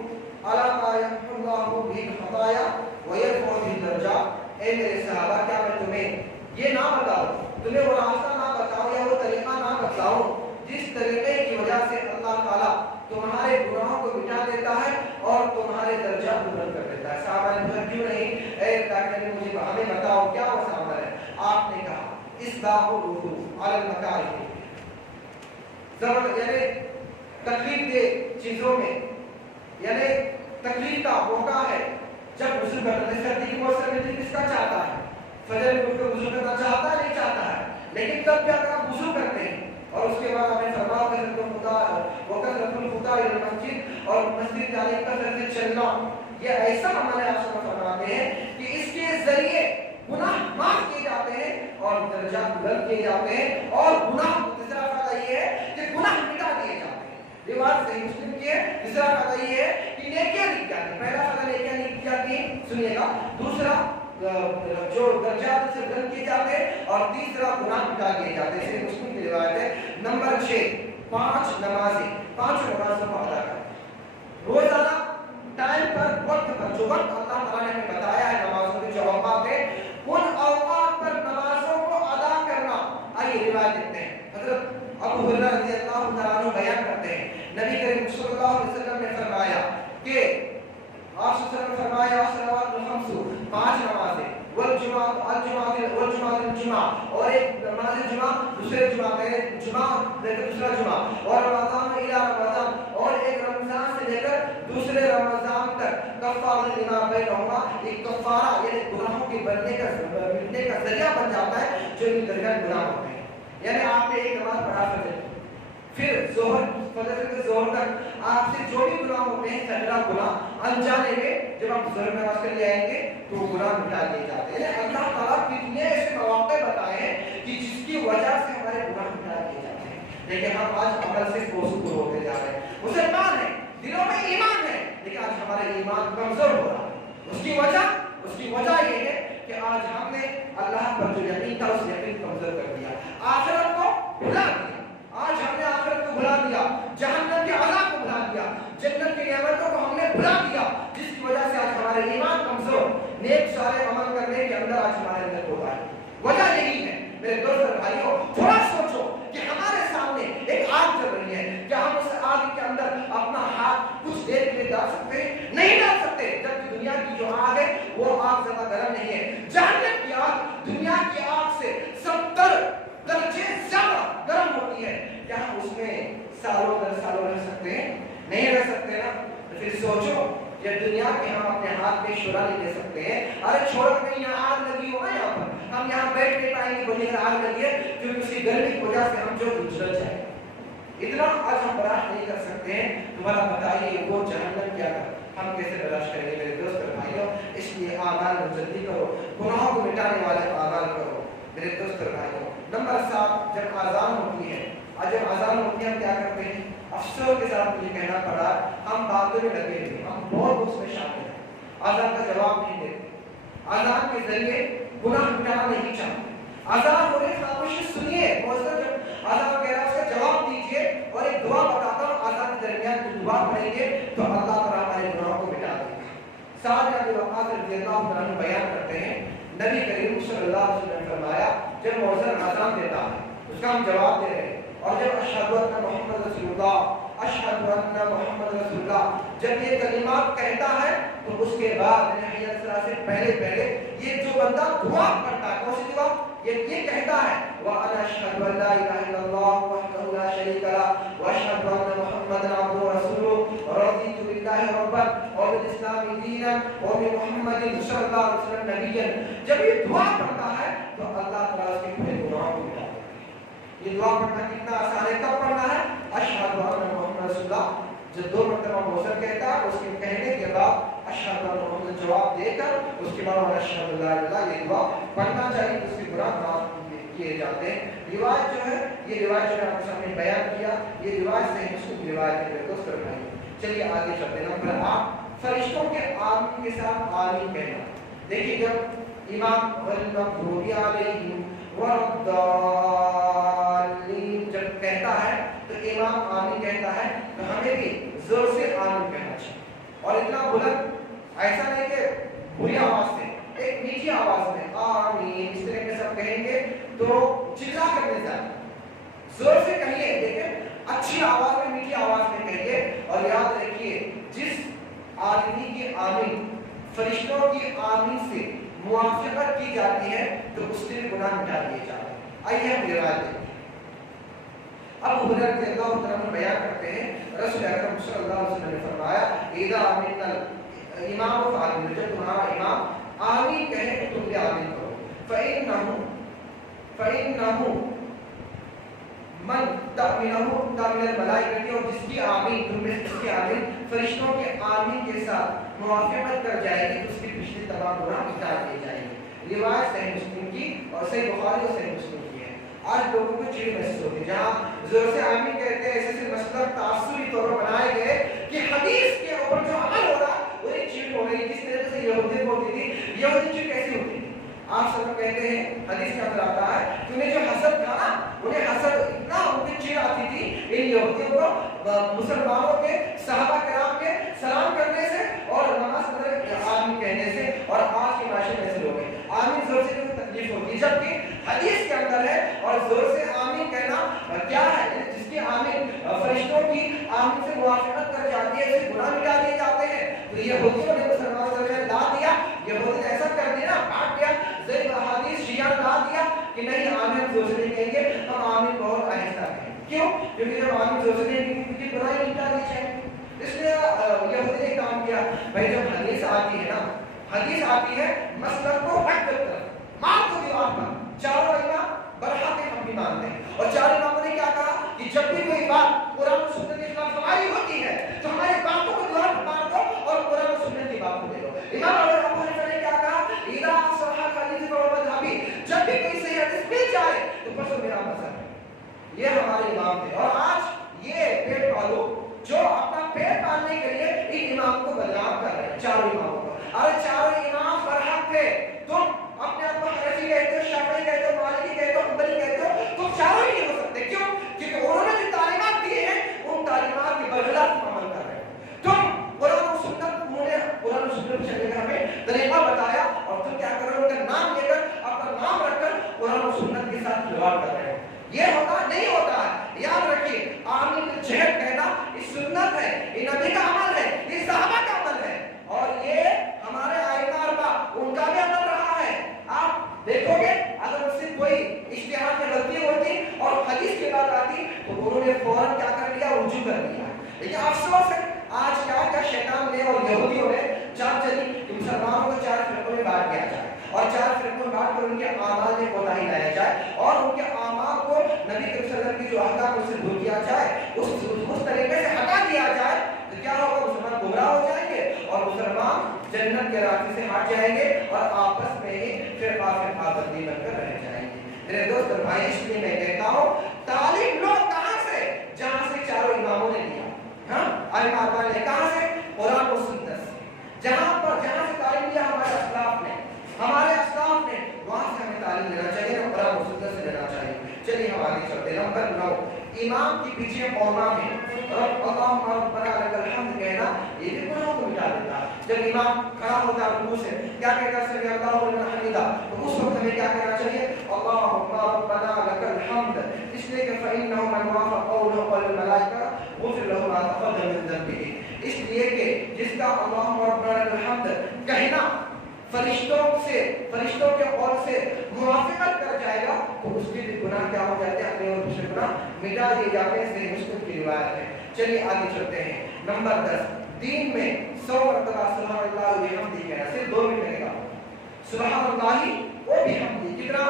الا ما یمحو اللہ بہ الخطایا ویرفع بہ الدرجات, اے میرے صحابہ کیا میں تمہیں یہ نہ بتاؤں, تمہیں وہ راستہ نہ بتاؤں یا وہ طریقہ نہ بتاؤں جس طریقے کی وجہ سے اللہ تعالیٰ تمہارے گناہوں کو مٹا دیتا ہے اور تمہارے درجات کو بلند کر دیتا ہے. صحابہ نے کہا کیوں نہیں, اے تاکہ مجھے ہمیں بتاؤ کیا وہ عمل ہے. آپ نے کہا اسباغ الوضوء علی المکارہ, یعنی تکلیف دہ چیزوں میں, یعنی تکلیف کا موقع ہے جب وضو کرنا, سردی کے موسم میں کس کا چاہتا ہے, فجر میں اٹھ کر وضو کرنا چاہتا ہے, نہیں چاہتا ہے, لیکن تب بھی اگر آپ وضو کرتے ہیں اور اس کے بعد ہمیں فرمایا کثرۃ الخطا الی المسجد, اور مسجد جانے کا کثرت سے چلنا, یہ ایسا عمل ہے آپ فرماتے ہیں کہ اس کے ذریعے گناہ معاف کیے جاتے ہیں اور درجات بلند کیے جاتے ہیں, اور گناہ دوسرا فائدہ یہ ہے کہ گناہ مٹا دیے جاتے ہیں. روایت صحیح مسلم کی ہے. دوسرا فائدہ یہ ہے کہ نیکیاں لکھ جاتی ہیں. پہلا فائدہ نیکیاں لکھ جاتی ہیں, سنیے گا. دوسرا جو درجات سے بلند کیے جاتے ہیں, اور تیسرا گناہ مٹا دیے جاتے ہیں. صحیح مسلم کی روایت ہے. نمبر 6, 5 نمازیں 5 نمازوں کو ادا کریں روزانہ ٹائم پر, وقت پر. جو وقت اللہ تعالیٰ نے ہمیں بتایا ہے نمازوں کے جو اوقات ہیں, ان اوقات پر نمازوں کو ادا کرنا. آئیے روایت دیکھتے ہیں. حضرت ابو ہریرہ رضی اللہ تعالیٰ عنہ بیان کرتے ہیں, نبی کریم صلی اللہ علیہ وسلم نے فرمایا کہ آپ صلی اللہ علیہ وسلم نے فرمایا صلوات الخمس, 5 نمازیں, والجمعہ اور ایک نماز جمعہ دوسرے جمعہ پہلے جمعہ دوسرا جمعہ, اور رمضان الی رمضان, اور ایک رمضان سے لے کر دوسرے رمضان تک, کفارۃ لما بینہما, ایک کفارہ یعنی گناہوں کے مٹنے کا ذریعہ بن جاتا ہے جو ان درمیان گناہ ہوتے ہیں. یعنی آپ نے ایک نماز پڑھا فجر, پھر ظہر, فجر سے ظہر تک آپ سے جو بھی گناہ ہوتے ہیں سجدہ گناہ انجانے میں, جب آپ ظہر میں نماز کے لیے آئیں گے تو گناہ مٹا دیے جاتے ہیں. یعنی اللہ تعالیٰ کتنے ایسے مواقع بتائے ہیں کہ جس کی وجہ سے ہمارے گناہ مٹا دیے جاتے ہیں. لیکن ہم آج عمل سے کوسوں ہوتے جا رہے ہیں. مسلمان ہیں, دلوں میں ایمان ہے, لیکن آج ہمارا ایمان کمزور ہو رہا ہے. اس کی وجہ یہ ہے کہ آج ہم نے اللہ پر جو یقین تھا اس یقین کمزور کر دیا, آخرت کو بھلا دیا. آج ہم نے آخرت کو بھلا دیا, جہنم کے عذاب کو بھلا دیا, جنت کی نعمتوں کو ہم نے بھلا دیا, جس کی وجہ سے آج ہمارے ایمان کمزور, نیک سارے عمل کرنے کے اندر آج ہمارے اندر ہوتا ہے. وجہ یہی ہے. میرے دوست اور بھائیوں تھوڑا سوچو کہ ہمارے سامنے ایک آگ چل رہی ہے, کیا ہم اس آگ کے اندر اپنا ہاتھ کچھ دیر کے لیے ڈال سکتے ہیں؟ نہیں ڈال سکتے. جب دنیا کی جو آگ ہے सकते हैं ना, तो फिर सोचो जब दुनिया के हम अपने हाथ में शोरा नहीं दे सकते हैं, अरे छोड़ कहीं यहाँ आग लगी हो ना, यहाँ पर हम यहाँ बैठ नहीं पाएंगे, बोलिए आग लगी है, क्योंकि उसी गर्मी की वजह से हम जो गुजर जाए, इतना आज हम बर्दाश्त नहीं कर सकते हैं। तुम्हारा बताइए वो जहन्नम क्या कर हम कैसे बर्दाश्त करेंगे मेरे दोस्त और भाइयों। इसलिए आमाल में जल्दी करो, गुनाहों को मिटाने वाले आमाल करो मेरे दोस्त और भाइयों। नंबर 7, जब आज़ान होती है, और जब आज़ान होती है हम क्या करते हैं, अफसोस के साथ मुझे कहना पड़ा, हम बातों में लगे हुए, हम बहुत उसमें शामिल हैं, आज़ान का जवाब नहीं देते, आज़ान के जरिए गुनाह मिटाना नहीं चाहते। आज़ान हो रही खामोशी सुनिए, जब आज़ान कह रहा है उसका जवाब दीजिए। और एक दुआ बताता हूँ, आज़ान के दरमियान जो दुआ पढ़ेंगे तो अल्लाह ताला हमारे गुनाहों को मिटा देगा। साद बिन अबी वक़्क़ास रज़ियल्लाहु अन्हु बयान करते हैं, नबी करीम सल्लल्लाहु अलैहि वसल्लम ने फरमाया, जब मौज़िन आज़ान देता है उसका हम जवाब दे रहे हैं, और जब अशहदु अन्ना मुहम्मद रसूलुल्लाह, अशहदु अन्ना मुहम्मद रसूलुल्लाह, जब ये कलिमात कहता है तो उसके बाद से पहले ये जो बंदा दुआ करता है, कौन सी दुआ, ये कहता है, व अना अशहदु अल्ला इलाहा इल्लल्लाह वहदहु ला शरीका लहु व अशहदु अन्ना मुहम्मदन अब्दुहु व रसूलुहु रज़ीतु बिल्लाहि रब्बन व बिल इस्लामी दीनन व बि मुहम्मदिन सल्लल्लाहु अलैहि वसल्लम नबिय्यन। जब ये दुआ करता है तो अल्लाह ताला उसके पूरे गुनाहों को मिटा देता है। ये दुआ पढ़ना कितना आसान है, कब पढ़ना है, अशहदु अन्ना मुहम्मद रसूलुल्लाह, जब 2 मरतबा मौज़िन कहता है उसके कहने के बाद अशहदु अन्ना मुहम्मद जवाब देकर उसके बाद अशहदु ला इलाहा इल्लल्लाह, ये दुआ पढ़ना चाहिए, उसके गुनाह माफ किए जाते हैं। रिवायत जो है, ये रिवायत जो आपके सामने बयान किया, ये रिवायत सही मुस्लिम की रिवायत है मेरे दोस्त और भाई। चलिए आगे चलते हैं। नंबर 8, फरिश्तों के आमीन के साथ आमीन कहना। देखिए जब इमाम वल-मग़दूबी अलैहिम वलद्दाल्लीन जब कहता है तो इमाम आमीन कहता है, तो हमें भी जोर से आमीन कहना चाहिए, और इतना बुलंद, ऐसा नहीं कि बुरी आवाज से, एक मीठी आवाज में आमीन इस तरह के सब कहेंगे तो चिल्ला कर नहीं जाए, जोर से कहिए, लेकिन अच्छी आवाज में, मीठी आवाज में कहिए। और याद रखिए, जिस आदमी की आमीन फरिश्तों की आमीन से मुआफ़क़त की जाती है तो उसके गुनाह मिटा दिए जाते हैं। आइए हम रिवायत देखते हैं। अब हुरैरा रज़ियल्लाहु अन्हु बयान करते हैं, रसूल अकरम सल्लल्लाहु अलैहि वसल्लम ने फरमाया, इज़ा आमिनल इमाम फ़ातिम, जब तुम्हारा इमाम आमीन कहे तो तुम भी आमीन करो। फ़इन्नहु मन तमिनहु तमिनल मलाइकति, और जिसकी आमीन, तुम में जिसकी आमीन फरिश्तों के आमीन के साथ मुआफ़क़त कर जाएगी तो उसकी पिछली तमाम गुनाह मिटा दिए जाएंगे। रिवायत सही मुस्लिम की और सही बुखारी और सही मुस्लिम की है। आज लोगों को चिड़ महसूस होती है, जहाँ जोर से आमीन कहते हैं, ऐसे मसलब तासुरी तौर पर बनाए गए कि हदीस के ऊपर जो अमल हो रहा है वही चिड़ हो रही है। जिस तरह से यहूदी बोलती थी, यहूदी चिड़ कैसी होती थी, आप सब कहते हैं, हदीस के अंदर आता है कि उन्हें जो हसद था ना, उन्हें हसद इतना उनकी चिढ़ आती थी इन यहूदियों को मुसलमानों के सहाबा किराम के सलाम करने से और नमाज में आमीन कहने से, और आज के माशरे में ऐसे लोग हैं आमीन जोर से तकलीफ होती है, जबकि हदीस के अंदर है और जोर से आमीन कहना क्या है, जिसकी आमीन फरिश्तों की आमीन से मुआफ़क़त कर जाती है, इससे गुनाह मिटा दिए जाते हैं। तो यहूदियों ने मुसलमानों से ला दिया, यहूदी ने ऐसा कर दिया, बांट दिया, ज़ैब हदीस शिया ला दिया कि नहीं आमीन जोर से नहीं कहेंगे, हम आमीन बहुत आहिस्ता कहेंगे। क्यों? क्योंकि जब आमीन जोर से नहीं कहेंगे उनकी बुराई मिटा दी जाएगी। इसलिए यहूदी ने काम किया, भाई जब हदीस आती है ना, हदीस आती है, मसलन को हट कर मार दो दीवार पर, चारों इमाम बरहक हम भी मानते हैं, और चारों इमामों ने क्या कहा कि जब भी कोई बात कुरान और सुन्नत के खिलाफ हमारी होती है तो हमारी बातों को दीवार पर मार दो और कुरान और सुन्नत की बात को दे दो। इमाम अबू हनीफा ने क्या कहा, इदा सहा हदीस व मज़हबी, जब भी कोई सही हदीस मिल जाए तो परसों मेरा मज़हब है। ये हमारे इमाम थे, और आज ये पेट पालो जो अपना पेट पालने के लिए इन इमाम को बदनाम कर रहे हैं, चारों इमामों को। अरे चारों इमाम बरहक थे, तुम अपने आप को हनफी कहते हो, शाफी कहते हो, मालिकी कहते हो, हंबली कहते हो, तुम चारों ही नहीं हो सकते। क्यों? क्योंकि उन्होंने जो तालीमात दी है उन तालीमात के बरखिलाफ अमल कर रहे हो। तुम कुरान और सुन्नत, उन्होंने कुरान और सुन्नत चलने का हमें तरीका बताया, और तुम क्या कर रहे हो, उनका नाम लेकर, अपना नाम रखकर कुरान और सुन्नत के साथ खिलवाड़ कर रहे हो। ये होता नहीं होता है, याद रखिए। और यहूदियों ने चाल चली कि मुसलमानों को 4 फिरकों में बांट दिया जाए और 4 फिरकों में बांट कर उनके आमाल में कोताही लाया जाए और उनके आमाल को नबी के वसल्लम की जो अहकाम उससे दूर किया जाए, उस तरीके से हटा दिया जाए, तो क्या होगा? मुसलमान गुमराह हो जाएंगे और मुसलमान जन्नत के रास्ते से हट जाएंगे और आपस में ही फिरका बंदी बनकर रह जाएंगे। मेरे दोस्त और भाई, इसलिए मैं कहता हूँ तालीम लो कहाँ से? जहाँ से चारों इमामों ने लिया, हाँ, अइम्मा ने कहाँ से? कुरान और सुन्नत से। जहाँ से तालीम लिया हमारे अस्लाफ ने, वहाँ से हमें तालीम लेना चाहिए, कुरान और सुन्नत से लेना चाहिए। चलिए हम आगे चलते हैं। नंबर 9, इमाम के पीछे कौमा में अल्लाहुम्मा रब्बना लकल हम्द कहना, ये भी गुनाहों को मिटा देता है। जब इमाम खड़ा होता है रुकू से, क्या कहता है? समी अल्लाहु लिमन हमीदा, तो उस वक्त हमें क्या कहना चाहिए? अल्लाहुम्मा रब्बना लकल हम्द, इसलिए कि फइन्नहु मन वाफ़क़ क़ौलहु वल मलाइका गुफ़िर लहु मा तक़द्दम मिन ज़ंबिही, इसलिए कि जिसका अल्लाहुम्मा रब्बना लकल हम्द कहना फरिश्तों के और से मुवाफ़क़त कर जाएगा, तो उसके भी गुनाह क्या हो जाते हैं? अपने और दूसरे गुनाह मिटा दिए जाते हैं। सही मुस्लिम की रिवायत है। चलिए आगे चलते हैं। नंबर 10, दीन में 100 मरतबा सुब्हानअल्लाह व बिहम्दिही कहना, सिर्फ 2 मिनट लगेगा। सुब्हानअल्लाह व बिहम्दिही, कितना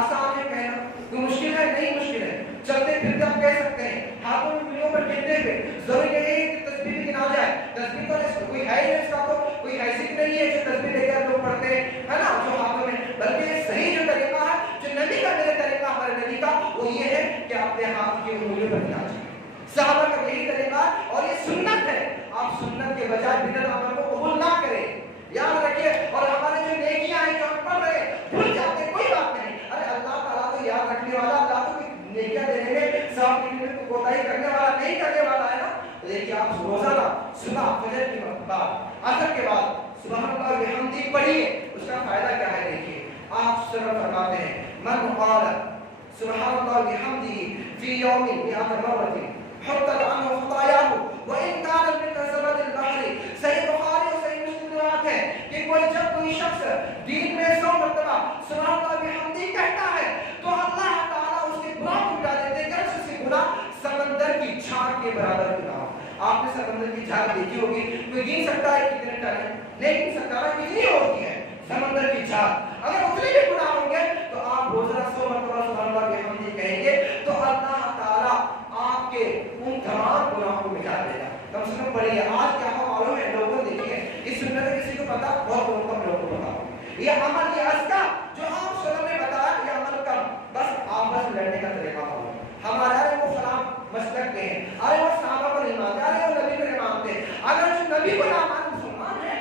आसान है कहना, तो मुश्किल है? नहीं मुश्किल है। चलते फिरते आप कह सकते हैं, हाथों में उंगलियों पर गिनते हुए। जरूरी नहीं है कि तस्बीह भी गिना जाए, तस्बीह तो कोई है ही नहीं, इसका तो कोई हैसियत नहीं है जो तस्बीह लेकर लोग पढ़ते हैं, है ना, जो हाथों में, बल्कि सही जो तरीका है, जो नबी का मेरे तरीका, हमारे नबी का, वो ये है कि अपने हाथ की उंगलियों पर गिना जाए। सहाबा का यही तरीका और ये सुन्नत है। आप सुन्नत के बजाय बिदअत अमल को कबूल ना करें, याद रखिए। और हमारे जो नेकियां हैं जो हम पढ़ रहे हैं, भूल जाते हैं, कोई बात नहीं। अरे अल्लाह ताला तो याद रखने वाला, अल्लाह तो नेकियां देने में, सवाब देने में कोताही करने वाला नहीं, करने वाला है ना। तो देखिए आप रोजाना सुबह फजर के बाद, असर के बाद सुब्हानअल्लाह व बिहम्दिही पढ़िए। उसका फायदा क्या है? देखिए आप सरल फरमाते हैं, मन क़ाल सुब्हानअल्लाह व बिहम्दिही फी यौमिन मिअत मर्रतिन हत्ता अनहु खतायाहु व इन कान मिन ज़बदिल बहरी। सही बुखारी और सही मुस्लिम रिवायत है कि कोई शख्स दिन में 100 मरतबा सुब्हानअल्लाह व बिहम्दिही कहता है, तो अल्लाह ताला उसके गुनाह को मिटा देते हैं। कैसे? उसके गुनाह समंदर की झाग के बराबर गुनाह। आपने समंदर की झाग देखी होगी, कोई गिन सकता है कितने टन है? नहीं गिन सकता है, कितनी होती है समंदर की झाग। अगर उतने भी गुनाह होंगे तो आप रोजाना 100 मरतबा सुब्हानअल्लाह व बिहम्दिही कहेंगे, तो अल्लाह ताला आपके उन तमाम गुनाहों को मिटा देगा। कम से कम पढ़िए। आज क्या हो मालूम है? लोगों देखिए, इस सुन्नत किसी को पता, बहुत कम लोगों को पता। ये अमल, ये अस्का जो आप सल्लल्लाहु ने बताया, ये अमल का बस आपस में लड़ने का तरीका हो। हमारे अरे वो फलां मसलक के हैं, अरे वो सहाबा को नहीं मानते, अरे वो नबी को नहीं मानते। अगर जो नबी को ना माने मुसलमान है।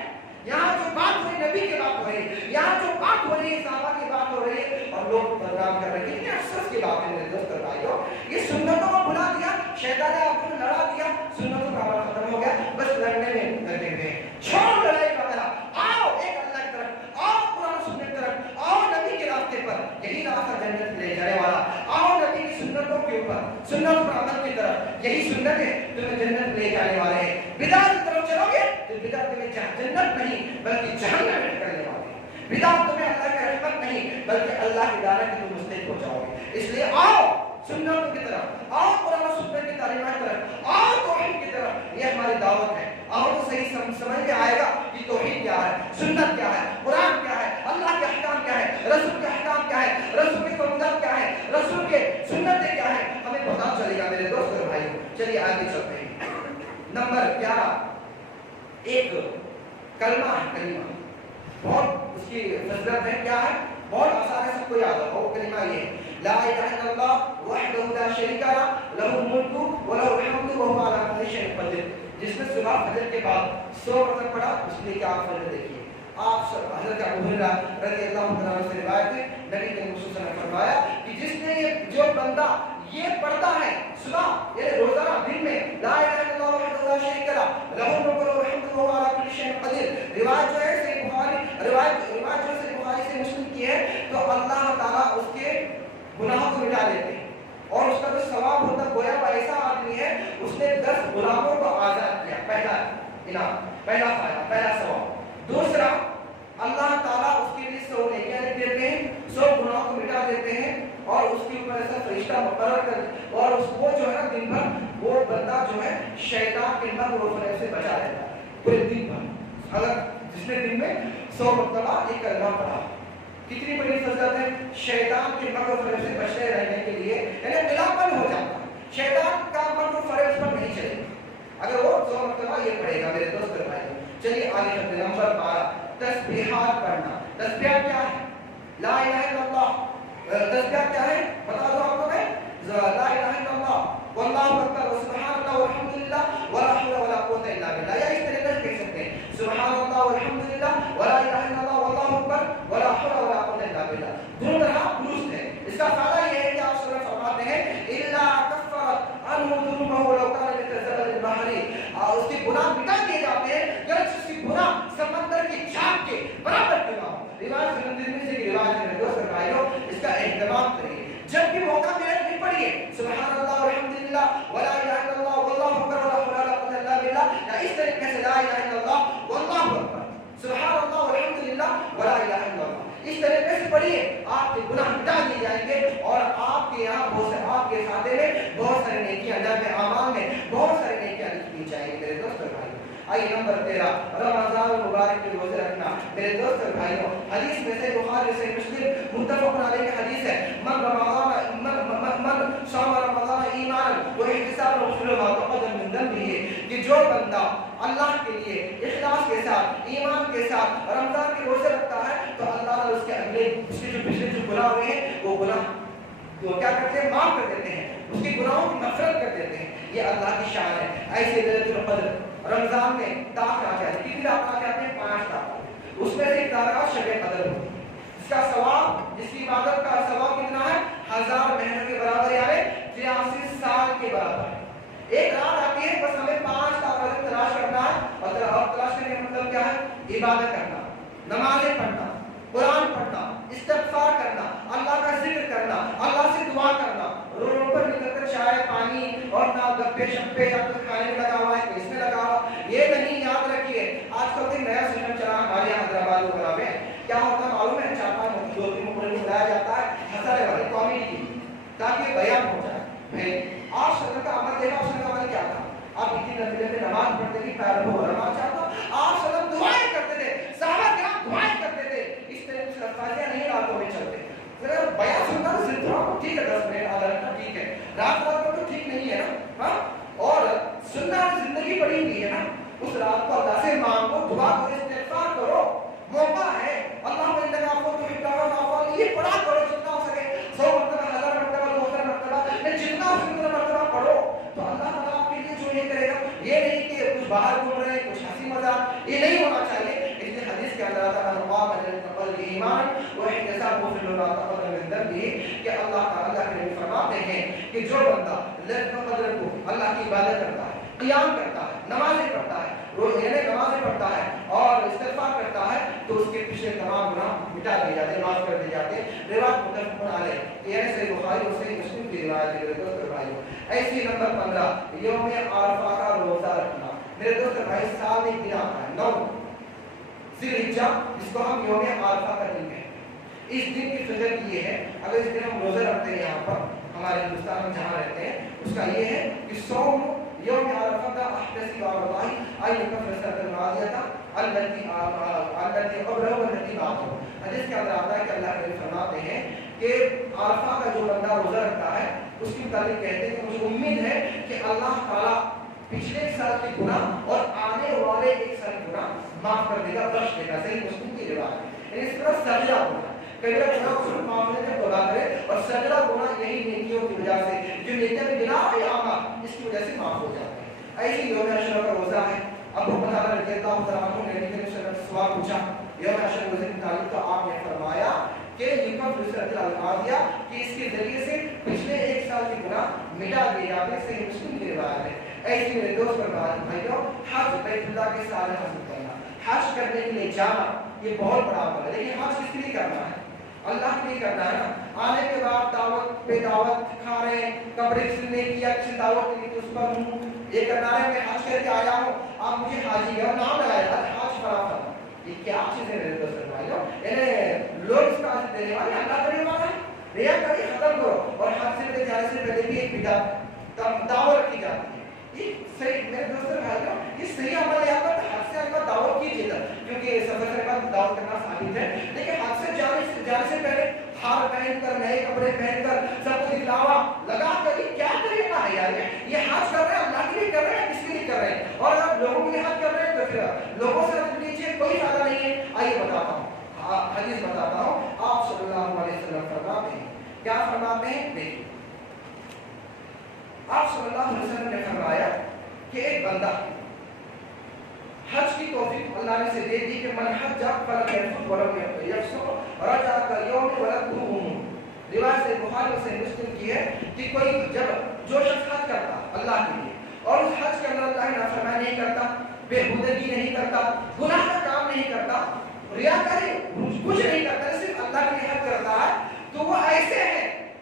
यहाँ जो बात हो रही नबी की बात हो रही, यहाँ जो बात हो रही है सहाबा की बात हो रही है, और लोग बदनाम कर रहे हैं। कितने अफसोस की बात है मेरे दोस्त और भाइयों, ये सुन्नतों को भुला दिया, शैतान ने आपको लड़ा दिया, सुन्नतों का अमल खत्म हो गया, बस लड़ने में लगे हुए। छोड़ो लड़ाई वगैरह, आओ एक अल्लाह की तरफ, आओ कुरान सुन्नत की तरफ, आओ नबी के रास्ते पर, यही रास्ता जन्नत ले जाने वाला। आओ नबी की सुन्नतों के ऊपर, सुन्नत पर अमल की तरफ, यही सुन्नत है तुम्हें जन्नत ले जाने वाले हैं। बिदअत की तरफ चलोगे तो बिदअत तुम्हें जन्नत नहीं बल्कि जहन्नम में करने वाले हैं। बिदअत तुम्हें अल्लाह की रहमत नहीं बल्कि अल्लाह की लानत की तुम मुस्तहिक हो जाओगे। इसलिए आओ सुन्नत की तरफ, आओ कुरान और सुन्नत की तालीमात की तरफ, आओ तौहीद की तरफ। ये हमारी दावत है। आओ तो सही समझ में आएगा कि तौहीद क्या है, सुन्नत क्या है, कुरान क्या है, अल्लाह के अहकाम क्या है, रसूल के अहकाम क्या है, रसूल के फरमान क्या है, रसूल के सुन्नतें क्या है, हमें पता चलेगा मेरे दोस्त और भाइयों। चलिए आगे चलते हैं। नंबर 11, एक कलमा है, कलिमा बहुत उसकी फजीलत है। क्या है? बहुत आसान है, सबको याद हो। कलिमा ये है, ला इलाहा इल्लल्लाह वहदहु ला शरीका लहु लहुल मुल्कु व लहुल हम्दु व हुवा अला कुल्ली शैइन कदीर। जिसने सुबह फजर के बाद 100 मरतबा पढ़ा, उसने क्या फजर देखिए। आप सब हज़रत अबू हुरैरा रज़ियल्लाहु तआला अन्हु से रिवायत है, नबी करीम सल्लल्लाहु अलैहि वसल्लम ने फरमाया कि जिसने ये जो बंदा ये पढ़ता है सुबह ये रोजाना दिन में, ला इलाहा इल्लल्लाह वहदहु ला शरीका लहु लहुल मुल्कु व लहुल हम्दु व हुवा अला कुल्ली शैइन कदीर। रिवायत जो है सही बुखारी, रिवायत जो सही बुखारी से मुस्लिम की है, तो अल्लाह ताला उसके गुनाहों को मिटा देते हैं और उसका जो सवाब होता है, गोया ऐसा आदमी है उसने 10 गुलामों को आजाद किया। पहला इनाम, पहला फायदा, पहला सवाब। दूसरा, अल्लाह ताला उसके लिए 100 नेकियां लिख देते हैं, 100 गुनाहों को मिटा देते हैं और उसके ऊपर ऐसा फरिश्ता मुकर्रर कर, और उसको जो है ना दिन भर वो बंदा जो है शैतान के नज़र से बचा रहता है। पूरे दिन भर, अगर जिसने दिन में 100 मरतबा ये कलमा पढ़ा, कितनी बड़ी फजीलत है। शैतान के मकर फरेब से बचे रहने के लिए यानी मिलापन हो जाता है, शैतान का मकर फरेब पर नहीं चलेगा अगर वो 100 मरतबा ये पढ़ेगा मेरे दोस्त भाइयों। चलिए आगे चलते हैं। नंबर 12 तस्बीहात पढ़ना। तस्बीह क्या है? ला इलाहा इल्लल्लाह। तस्बीह क्या है बता दो आपको मैं? ला इलाहा इल्लल्लाह वल्लाहु अकबर व सुब्हानल्लाह वल्हम्दुलिल्लाह वला हौला वला कुव्वता इल्ला बिल्लाह। या इस तरीके से कह सकते हैं सुब्हानल्लाह वल्हम्दुलिल्लाह वला इलाहा इल्लल्लाह वल्लाहु अकबर वला हौला वला कुव्वता इल्ला बिल्लाह। दोनों तरह दुरुस्त है। इसका फायदा ये है कि आप सुबह फरमाते हैं इल्ला कफ़रत अनहु दुनुबहु लौ काना मिथल बहरी, और उसके गुनाह मिटा दिए जाते हैं अगर उसके गुनाह समंदर की झाग के बराबर क्यों ना हो। रिवाज तिरमिज़ी की रिवाज है दोस्त भाइयों, इसका एहतमाम करिए। जब भी मौका मिले नहीं पढ़िए सुब्हानल्लाह वल्हम्दुलिल्लाह वला इलाहा इल्लल्लाह वल्लाहु अकबर वला हौला वला कुव्वता इल्ला बिल्लाह, या इस तरीके से ला इलाहा इल्लल्लाह वल्लाहु अकबर सुब्हानल्लाह वल्हम्दुलिल्लाह वला इलाहा इल्लल्लाह इस तरीके से पढ़िए, आपके गुनाह मिटा दिए जाएंगे और आपके यहाँ बहुत से आपके खाते में बहुत सारी नेकियां, नामे आमाल में बहुत सारी नेकियां लिखी जाएंगी मेरे दोस्त और भाइयों। आइए नंबर 13 रमजान मुबारक के रोजे रखना। मेरे दोस्त और भाइयों हदीस में से बुखारी से मुस्लिम मुत्तफक़ अलैहि की हदीस है मन शाम रमजान ईमान व इहतिसाब व मा तक़द्दम मिन ज़ंबिही, कि जो बंदा अल्लाह के लिए इखलास के साथ ईमान के साथ रमजान के रोजे रखता है तो अल्लाह ताला उसके अगले उसके जो पिछले जो गुनाह हुए हैं वो गुनाह तो क्या करते हैं माफ कर देते हैं, उसके गुनाहों की मग़फ़िरत कर देते हैं। ये अल्लाह की शान है। ऐसे लैलतुल क़द्र रमजान में ताक आ जाए, कितनी रात आ जाते हैं? 5 रात, उसमें से एक रात शब क़द्र हो, इसका सवाब जिसकी इबादत का सवाब कितना है? 1000 महीनों के बराबर, यानी 83 साल के बराबर। एक रात आती है बस हमें 5 रात तलाश करना है, और तलाश करने का मतलब क्या है? इबादत करना, नमाज़ें पढ़ना, कुरान पढ़ना, इस्तिग़फ़ार करना, अल्लाह का जिक्र करना, अल्लाह से दुआ करना, रोड पर निकलकर चाय पानी और ना गप्पे शप्पे या कुछ खाने में लगा हुआ है तो इसमें लगा हुआ, ये नहीं। याद रखिए आजकल एक नया सिस्टम चला हमारे यहाँ हैदराबाद वगैरह में, क्या होता है मालूम है? 4-5 2-3 मुखड़े को बुलाया जाता है हंसाने वाले कॉमेडी ताकि बयान हो जाए। भाई आप सदर का अमल देखा, उसने का अमल क्या था? आप इतनी नफिले में नमाज पढ़ते थे, पैर हो नमाज चाहता, आप सदर दुआएं करते थे, सहाबा किराम दुआएं करते थे, इस तरह से अल्फाज़ नहीं रातों में चलते। अगर बयान सुनना तो सिर्फ ठीक है 10 मिनट आधा घंटा ठीक है, रात रात को तो ठीक नहीं है ना। हाँ, और सुनना जिंदगी पड़ी हुई है ना, उस रात को अल्लाह से मांगो, दुआ करो, इस्तिग़फ़ार करो, मौका है। अल्लाह इन्नका अफ़्वुन तुहिब्बुल अफ़्व, ये पढ़ा करो जितना हो सके, 100 मरतबा, 1000 मरतबा, 2000 मरतबा, जितना हो सके उतना मरतबा पढ़ो तो अल्लाह ताला आपके लिए जो ये करेगा। ये नहीं कि कुछ बाहर घूम रहे हैं, कुछ हंसी मजाक, ये नहीं होना चाहिए। इसलिए हदीस के अंदर आता है ईमान व इहतिसाब मा तक़द्दम मिन ज़ंबिही, कि अल्लाह ताला के नबी फरमाते हैं कि जो बंदा लैलतुल क़द्र को अल्लाह की इबादत करता है, क़ियाम करता है, नमाज़ें पढ़ता है, रोज़ यानी नमाज़ें पढ़ता है और इस्तिग़फ़ार करता है तो उसके पिछले तमाम गुनाह मिटा दिए जाते हैं, माफ़ कर दिए जाते हैं। रिवायत मुत्तफ़क़ अलैह, यानी सही बुखारी और सही मुस्लिम की रिवायत है। दोस्त भाइयों ऐसी नंबर 15 यौम अरफा का रोज़ा रखना। मेरे दोस्त भाई साल में एक दिन आता है 9 ज़िलहिज्जा, जिसको हम यौम अरफा का दिन कहते हैं। इस दिन की फजीलत ये है, अगर इस दिन हम रोज़ा रखते हैं यहाँ पर हमारे हिंदुस्तान में जहाँ रहते हैं, उसका ये है कि सौम यौम अरफा का अहतसिब अल्लाह अय्युकफ़िर सनतल मादियता अल्लती क़ब्लहु वल्लती बादहु। हदीस के अंदर आता है कि अल्लाह के नबी फरमाते हैं कि अरफा का जो बंदा रोज़ा रखता है उसकी मुताबिक कहते हैं कि मुझे उम्मीद है कि अल्लाह ताला पिछले साल के गुनाह और आने वाले एक साल के गुनाह माफ कर देगा, बख्श देगा। सही मुस्लिम की रिवायत है। इस तरह सजदा गुनाह कबीरा गुनाह को माफ करने का तौबा करे, और सजदा गुनाह यही नेकियों की वजह से जो नेकियां में गिना है आमा इसकी वजह से माफ हो जाते हैं। ऐसी यौम अशरा का रोजा है। अब वो बता रहे थे तो नबी के सवाल पूछा यौम अशरा रोजे की तारीफ, तो आपने फरमाया कि दिया कि इसके जरिए से पिछले एक साल के गुनाह मिटा दिए जाते हैं। सही मुस्लिम की रिवायत है। ऐसे मेरे दोस्त और भाइयों हज बैतुल्लाह के साथ हासिल करना, हज करने के लिए जाना, ये बहुत बड़ा अमल है। लेकिन हज किसके लिए करना है? अल्लाह के लिए करना है ना। आने के बाद दावत पे दावत खा रहे हैं, कपड़े सिलने की या किसी दावत के लिए तो उस पर ये करना है मैं हज करके आया हूँ, आप मुझे हाजी है और नाम लगाया हज फराफत, ये क्या चीज़ है मेरे दोस्त भाइयों? यानी लोग इसका हासिल देने वाले अल्लाह करने वाला है, रिया करिए खत्म करो। और हज से जाने से पहले भी एक बिदअत दावत रखी जाती है। ये सही मेरे दोस्तों भाइयों, ये सही अमल है। यहाँ पर हज से दावत करना साबित है। लेकिन हज से जाने से पहले हार पहनकर, नए कपड़े पहनकर, सबको दिखलावा लगा कर क्या तरीका है यार? ये हज कर रहे हैं अल्लाह के लिए कर रहे हैं, किसके लिए कर रहे हैं? और अगर लोगों के लिए हज कर रहे हैं तो फिर लोगों से हज लीजिए, कोई फायदा नहीं है। आइए बताता हूँ, हदीस बताता हूँ। आप सल्लल्लाहु अलैहि वसल्लम फरमाते हैं, क्या फरमाते हैं? देखिए, आप सल्लल्लाहु अलैहि वसल्लम ने फरमाया कि एक बंदा हज की तौफीक अल्लाह ने से दे दी कि मन हज फलम यरफुत वलम यफसुक रजा कयौम वलदहु। रिवायत से बुखारी से मुस्लिम की है कि कोई जब जो शख्स हज करता अल्लाह के लिए और उस हज के अंदर अल्लाह की नाफरमानी नहीं करता, बेहुदगी नहीं करता, गुनाह का काम नहीं करता, रियाकारी कुछ नहीं करता, सिर्फ अल्लाह के लिए हज करता है, तो वो ऐसे है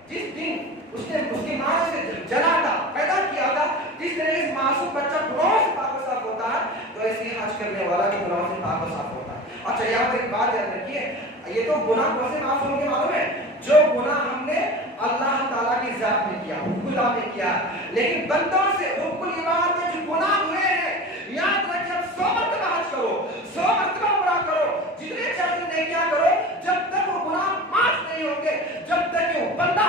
जिस दिन उसने उसकी मां से जना था, पैदा किया था, जिस तरह इस मासूम बच्चा गुनाहों से पाक व साफ होता है, तो ऐसे ही हज करने वाला भी गुनाहों से पाक व साफ होता है। अच्छा, यहाँ पर एक बात याद रखिए, ये तो गुनाह कैसे माफ होंगे मालूम है? जो गुनाह हमने अल्लाह ताला की जात में किया, खुदा में किया, लेकिन बंदों से हुक्कुल इबादत में जो गुनाह हुए हैं, याद रखिए, 100 मरतबा हज करो, 100 मरतबा उम्रा करो, जितने चाहे नहीं क्या करो, जब तक वो गुनाह माफ नहीं होंगे, जब तक वो बंदा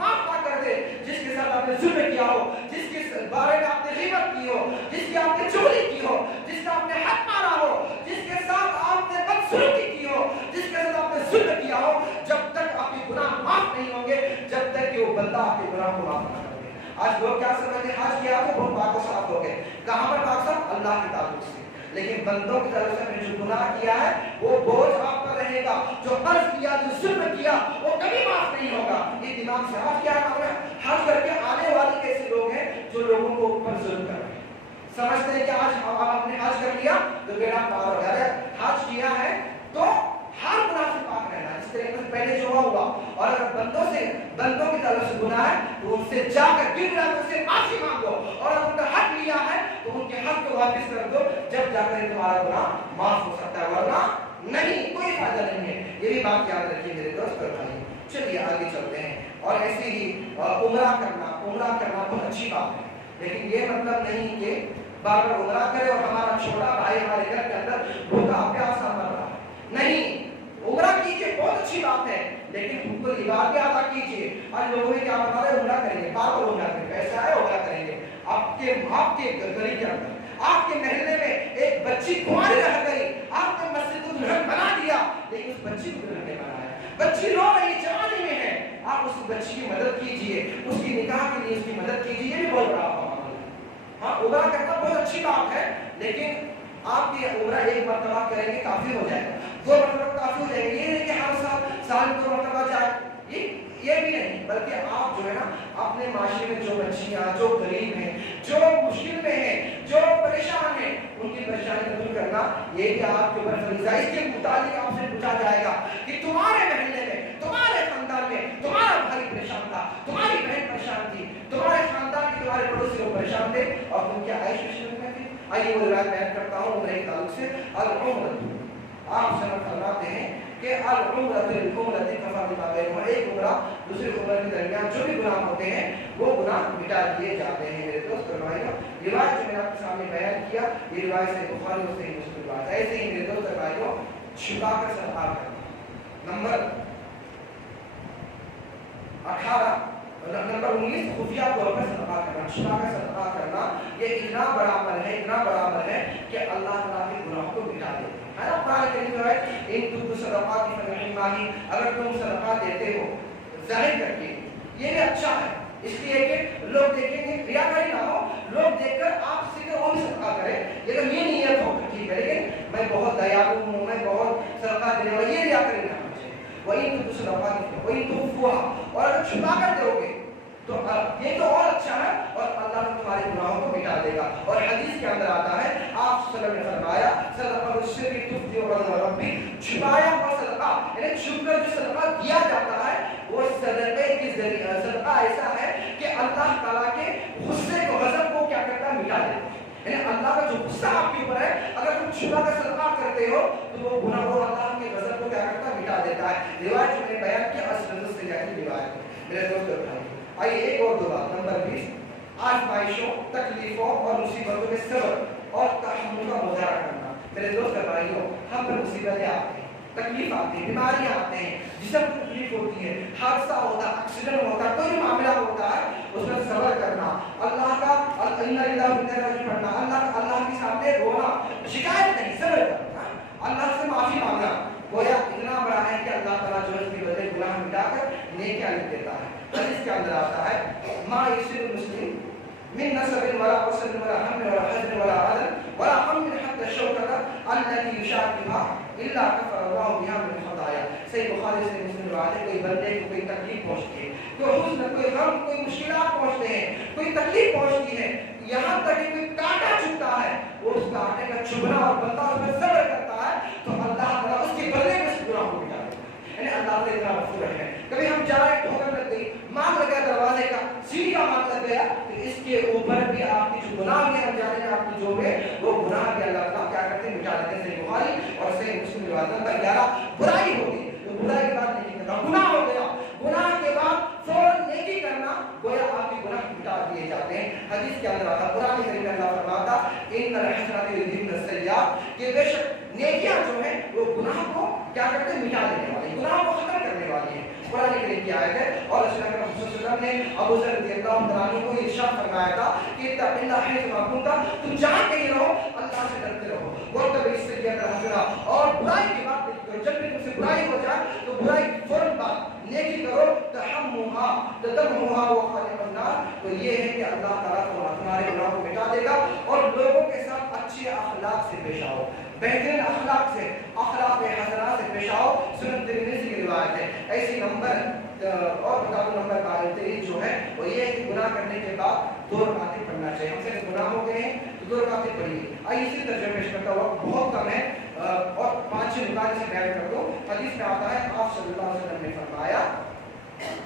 माफ ना कर दे, जिसके साथ आपने जुल्म किया हो, जिसके बारे में आपने ग़ीबत की हो, जिसकी आपने चुगली की हो, जिसका आपने हक मारा हो, जिसके साथ आपने बदसलूकी की हो, जिसके साथ आपने जुल्म किया हो, जब तक आपके गुनाह माफ नहीं होंगे, जब तक कि वो बंदा आपके गुनाह को माफ ना करे। आज लोग क्या समझते हैं, हज किया तो बहुत पाक साफ हो गए। कहां पर पाक साफ? अल्लाह के ताल्लुक से। लेकिन बंदों की तरफ से जो गुनाह किया है वो बोझ आप पर रहेगा, जो कर्ज किया, जो जुल्म किया, वो कभी माफ नहीं होगा। ये दिमाग से आप क्या कर रहे हैं? हज करके आने वाले कैसे लोग हैं जो लोगों को ऊपर जुल्म कर रहे हैं, समझते हैं कि आज आपने हज कर लिया तो बेड़ा पार हो गया। हज किया है तो हर गुनाह से पाक रहना, इस तरीके से पहले जो हुआ, और अगर बंदों की तरफ से गुनाह है तो उनसे जाकर गिर जाकर उनसे माफी मांगो, और अगर उनका हक लिया है तो उनके हक को वापस कर दो, जब जाकर तुम्हारा गुनाह माफ हो सकता है, वरना नहीं, कोई फायदा नहीं है। ये भी बात याद रखिए मेरे दोस्त और भाई। चलिए आगे चलते हैं। और ऐसे ही उम्रा करना बहुत अच्छी बात है, लेकिन ये मतलब नहीं कि बार बार उम्रा करे और हमारा छोटा भाई हमारे घर के अंदर भूखा प्यासा मर रहा है, नहीं। उम्रा कीजिए, बहुत अच्छी बात है, लेकिन हुक्म इबादत अदा कीजिए। आज लोगों ने क्या बता रहे, उम्रा करेंगे, बार उम्रा करेंगे, ऐसा है उम्रा करेंगे। आपके गली के अंदर, आपके महल्ले में एक बच्ची कुंवारी रह गई, आपने मस्जिद को दुल्हन बना दिया, लेकिन उस बच्ची को दुल्हन नहीं बनाया, बच्ची रो रही जवानी में है, आप उस बच्ची की मदद कीजिए, उसकी निकाह के लिए उसकी मदद कीजिए, ये भी बहुत बड़ा काम है। हाँ, उम्रा करना बहुत अच्छी बात है, लेकिन आप ये उम्रा एक मरतबा करेंगे काफी हो जाएगा, 2 मरतबा काफी हो जाएगा। ये नहीं कि हर साल 2 मरतबा जाए, ये भी नहीं, बल्कि आप जो है ना अपने माशरे में जो बच्चियां, जो गरीब हैं, जो मुश्किल में हैं, जो परेशान हैं, उनकी परेशानी दूर करना, ये भी आपके ऊपर फरीज़ा। इसके मुताबिक आपसे पूछा जाएगा कि तुम्हारे महल्ले में, तुम्हारे खानदान में तुम्हारा भाई परेशान था, तुम्हारी बहन परेशान थी, तुम्हारे खानदान के तुम्हारे पड़ोसी लोग परेशान थे, और तुम क्या आइश में थे? आइए वो रिवायत बयान करता हूँ उम्र के ताल्लुक से। आप फरमाते हैं कि एक उम्रा दूसरे उम्र के दरमियान जो भी गुनाह होते हैं वो गुनाह मिटा दिए जाते हैं। मेरे दोस्त और भाइयों, रिवायत जो मैंने आपके सामने बयान किया, ये रिवायत से बुखारी और सही मुस्लिम बात। ऐसे ही मेरे दोस्त और भाइयों, छुपा कर सदका करना। नंबर 19 खुफिया तौर पर सदका करना, छुपा कर सदका करना, ये इतना बड़ा अमल है कि अल्लाह ताला के गुनाहों को मिटा देता है ना। कुरान करीम में है, इन तुम सदका की फरमानी, अगर तुम सदका देते हो जाहिर करके, ये भी अच्छा है, इसलिए कि लोग देखेंगे, रियाकारी ना हो, लोग देखकर आप सीधे वो भी सदका करें। ये तो ये नियत हो ठीक है, लेकिन मैं बहुत दयालु हूँ, मैं बहुत सदका देने वाला, ये रियाकारी ना होना चाहिए। वही तुम सदका की, वही तुम फुआ, और अगर छुपा कर दोगे तो ये तो और अच्छा है, और अल्लाह तुम्हारे गुनाहों को मिटा देगा। और हदीस के अंदर आता है, आप सल्लल्लाहु अलैहि वसल्लम ने फरमाया, सदका सिर्री तुफ्ती व रब्बी, छुपाया हुआ सदका, यानी छुपकर जो सदका दिया जाता है वो सदके के जरिए सदका ऐसा है कि अल्लाह ताला के गुस्से को, गजब को क्या करता है, मिटा देता है। यानी अल्लाह का जो गुस्सा आपके ऊपर है, अगर तुम छुपा कर सदका करते हो तो वो गुनाह वो अल्लाह के गजब को क्या करता है, मिटा देता है। रिवायत जो मैंने बयान किया असरद से जाती रिवायत है मेरे दोस्त और भाई। आइए एक और दो बात। नंबर 20, आजमाइशों, तकलीफों और मुसीबतों में सब्र और तहम्मुल का मुजाहरा करना। मेरे दोस्त और भाई, भाइयों, हम पर मुसीबतें आती हैं, तकलीफ आती है, बीमारियां आते हैं, जिसम को तकलीफ होती है, हादसा होता है, एक्सीडेंट होता है, कोई भी मामला होता है, उसमें सब्र करना, अल्लाह का पढ़ना, अल्लाह के सामने रोना, शिकायत नहीं, सब्र करना, अल्लाह से माफी मांगना, गोया इतना बड़ा है कि अल्लाह ताला जो इसके बदले गुनाह मिटाकर नेकियां लिख देता है। हदीस के अंदर आता है, मा यसिल मुस्लिम मिन नसबिन वला वसन वला हम वला हजन वला अदन वला हम हत्ता शौकता अल्लती युशाकिहा इल्ला कफर अल्लाहु बिहा मिन खताया। सही बुखारी से मुस्लिम रिवायत है, कोई बंदे को कोई तकलीफ पहुंचती है, कोई हुस्न, कोई गम, कोई मुश्किलात पहुंचते हैं, कोई तकलीफ पहुंचती है, यहाँ तक कि कोई कांटा चुभता है, वो उस कांटे का चुभना और बंदा उसमें सब्र करता है, तो अल्लाह ताला उसके बदले में उस गुनाह को मिटा देता है। यानी अल्लाह से इतना गफूर है। कभी हम जा रहे, ठोकर लग गई, मांग लग गया दरवाजे का, सीढ़ी का मांग लग गया, तो इसके ऊपर भी आपकी जो गुनाह है, अनजाने में आपकी जो है वो गुनाह भी अल्लाह ताला क्या करते हैं, मिटा देते हैं। सही बुखारी और सही मुस्लिम रिवायत नंबर 11। बुराई होगी तो बुराई के बाद नेकी करना, गुनाह हो गया, गुनाह के बाद फौरन नेकी करना, गोया आपके गुनाह मिटा दिए जाते हैं। हदीस के अंदर आता, कुरान करीम में अल्लाह फरमाता, इन्नल हसनाति युज़हिबन सय्यात, कि बेशक नेकियां जो है वो गुनाह को क्या करते हैं, मिटा देने वाली, गुनाह को खत्म करने वाली है। कुरान करीम की आयत है। और रसूल अकरम सल्लल्लाहु अलैहि वसल्लम ने अबू ज़र रज़ियल्लाहु तआला को इरशाद फरमाया था कि तक़िल्लाह हैसुमा कुंता, तुम जहां कहीं रहो अल्लाह से डरते रहो, वतबी सय्यत हसना, और बुराई की बात नहीं करो, जब भी तुमसे बुराई हो जाए तो बुराई फौरन बात नेकी करो, तहम्मुहा तदम्मुहा व खालिक़ुन नार। तो ये है कि अल्लाह ताला तुम्हारे गुनाह को मिटा देगा और लोगों के साथ अच्छे अखलाक से पेश आओ, बेहतरीन अखलाक से, अखलाक हसना से पेश आओ। सुनन तिरमिज़ी की रिवायत है। ऐसी नंबर और किताब नंबर 23 जो है वो ये है कि गुनाह करने के बाद 2 रकातें पढ़ना चाहिए। हमसे गुनाह हो गए हैं तो 2 रकातें पढ़िए। आइए इसी तर्जुमे पेश करता हुआ, बहुत कम है और 5-6 नुकात से बयान कर दो। हदीस में आता है, आप सल्लल्लाहु अलैहि वसल्लम ने फरमाया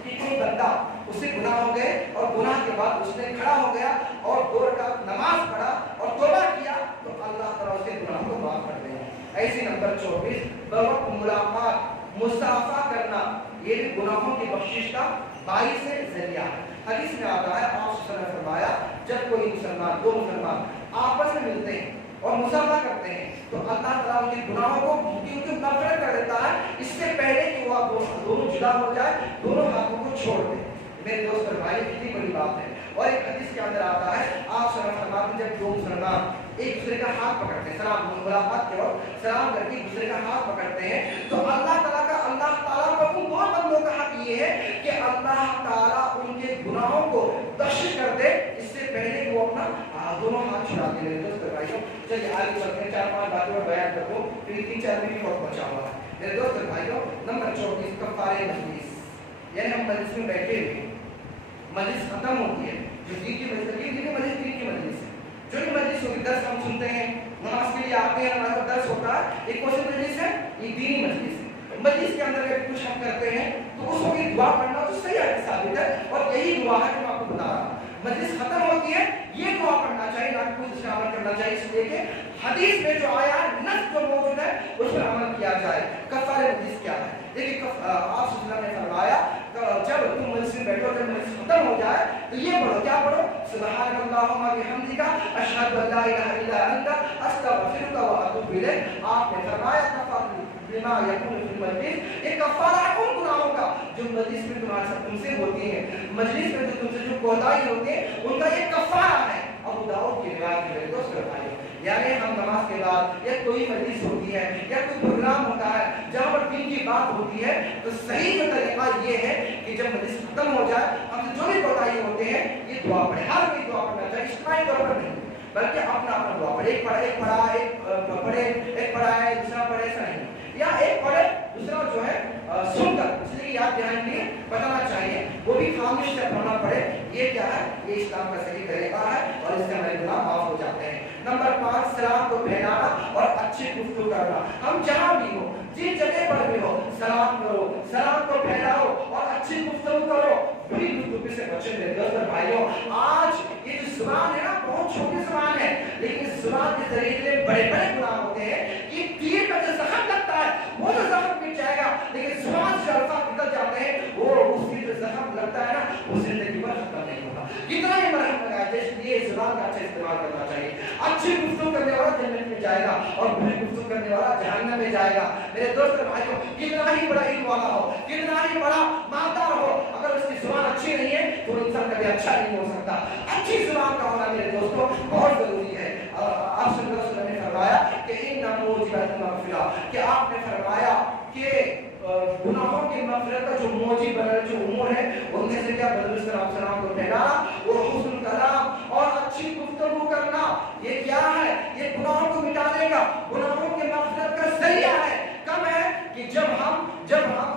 कि कोई बंदा, उससे गुनाह हो गए और गुनाह के बाद उसने खड़ा हो गया और 2 रकात नमाज पढ़ा और तौबा किया, तो अल्लाह ताला उसके गुनाह को माफ कर देगा। ऐसी नंबर 24, बवक्त मुलाकात, मुसाफा करना, ये भी गुनाहों की बख्शिश का 22 जरिया है। हदीस में आता है, आप सल्लल्लाहु अलैहि वसल्लम ने फरमाया, जब कोई मुसलमान, 2 मुसलमान आपस में मिलते हैं और मुसाफा करते हैं तो अल्लाह ताला उनके गुनाहों को उनकी नफरत कर देता है, इससे पहले कि वो दोनों जुदा हो जाए, दोनों हाथों को छोड़ दे। मेरे दोस्त और भाई, कितनी बड़ी बात है। और एक हदीस के अंदर आता है, आप सल्लल्लाहु अलैहि वसल्लम, जब 2 मुसलमान एक दूसरे का हाथ पकड़ते हैं, सलाम मुलाकात के वक्त सलाम करके एक दूसरे का हाथ पकड़ते हैं, तो अल्लाह ताला पर उन 2 बंदों का हक ये है कि अल्लाह ताला उनके गुनाहों को बख्शिश कर दे, इससे पहले कि वो अपना दोनों हाथ छुड़ा दे। मेरे दोस्त और भाइयों, चलिए आगे बढ़ते हैं, 4-5 बातों पर बयान कर दूं, फिर 3-4 मिनट और पहुंचाऊंगा। मेरे दोस्त और भाइयों, नंबर 24, कफ़ारे मजलिस, यानी हम मजलिस में बैठे हुए, मजलिस खत्म होती है, जो दीन की मजलिस है, दीन की मजलिस है, जो भी मजलिस होगी, दर्स हम सुनते हैं, नमाज के लिए आते हैं, हमारा दर्स होता है, एक कौन सी मजलिस है, ये दीनी मजलिस है। मजलिस के अंदर अगर कुछ हम करते हैं तो उसको की दुआ पढ़ना तो सही है, साबित है, और यही दुआ है जो मैं आपको बता रहा हूँ। मजलिस खत्म होती है, ये दुआ पढ़ना चाहिए, ना कि कुछ अमल करना चाहिए, इसलिए कि हदीस में जो आया नस जो मौजूद है उस पर अमल किया जाए। कफ़ारे मजलिस क्या है? देखिए, आप सल्लल्लाहु अलैहि वसल्लम ने फरमाया, जब तुम मजलिस में बैठो, जब मजलिस खत्म हो जाए तो ये पढ़ो, क्या पढ़ो? सुब्हानअल्लाहुम्मा बिहम्दिका अशहदु अल्ला इलाहा इल्ला अंता अस्तगफिरुका व अतूबु इलैक। आपने फरमाया कफ़ारा लिमा यकुनु फिल मजलिस, ये कफ़ारा है उन गुनाहों का जो मजलिस में तुम्हारे साथ तुमसे होती है, मजलिस में जो तुमसे जो कोताही होती है उनका ये कफ़ारा है। अबू दाऊद की रिवायत है। दोस्तों भाइयों, यानी हम नमाज के बाद या कोई मजलिस होती है या कोई प्रोग्राम होता है जहाँ पर दीन की बात होती है, तो सही जो तरीका ये है कि जब मजलिस खत्म हो जाए, हमसे जो भी कोताही होते हैं, ये दुआ पढ़े, हर कोई दुआ पढ़ना चाहिए, इज्तिमाई तौर पर नहीं, बल्कि अपना अपना दुआ पढ़े, एक पढ़े, एक पढ़ा है, दूसरा पढ़े, ऐसा नहीं, या एक पढ़े, दूसरा जो है सुनकर, इसलिए याद ध्यान के लिए बताना चाहिए, वो भी खामोश से पढ़ना पड़े। ये क्या है? ये इस्लाम का सही तरीका है और इससे हमारे गुनाह माफ हो जाते हैं। नंबर 5, सलाम को फैलाना और अच्छी गुफ्तगू करना। हम जहाँ भी हो, जिस जगह पर भी हो, सलाम करो, सलाम को फैलाओ और अच्छी गुफ्तगू करो, बुरी गुफ्तगू से बचें। मेरे दोस्त और भाइयों, आज ये जो जुबान है ना, बहुत छोटी जुबान है, लेकिन इस जुबान के जरिए बड़े बड़े गुनाह होते हैं। कि तीर का जो जख्म लगता है वो तो जख्म मिट जाएगा, लेकिन जुबान से अल्फाज निकल जाते हैं, वो उसकी जो जख्म लगता है ना, वो जिंदगी भर खत्म नहीं होगा। कितना ही मरहम लगाए, जैसे ये जुबान का अच्छा इस्तेमाल करना चाहिए। अच्छी गुफ्तगू करने वाला जन्नत में जाएगा और बुरी गुफ्तगू करने वाला जहन्नम में जाएगा। मेरे दोस्त और भाइयों, कितना ही बड़ा इल्म वाला हो, कितना ही बड़ा मालदार हो, अगर उसकी जुबान अच्छी नहीं है तो इंसान कभी अच्छा नहीं हो सकता। अच्छी जुबान का होना मेरे दोस्तों बहुत जरूरी है। आप सल्लल्लाहु अलैहि वसल्लम ने फरमाया कि इन्ना मूजिबातुल मग़फ़िरा, कि आपने फरमाया कि गुनाहों की मग़फ़िरत का जो मूजिब बना जो उमूर है उनमें से क्या बदरुल सलाम को ठहराना, वो हुस्नुल कलाम और अच्छी गुफ्तगू करना, ये क्या है? ये गुनाहों को मिटाने का, गुनाहों की मग़फ़िरत का ज़रिया है। कब है? कि जब हम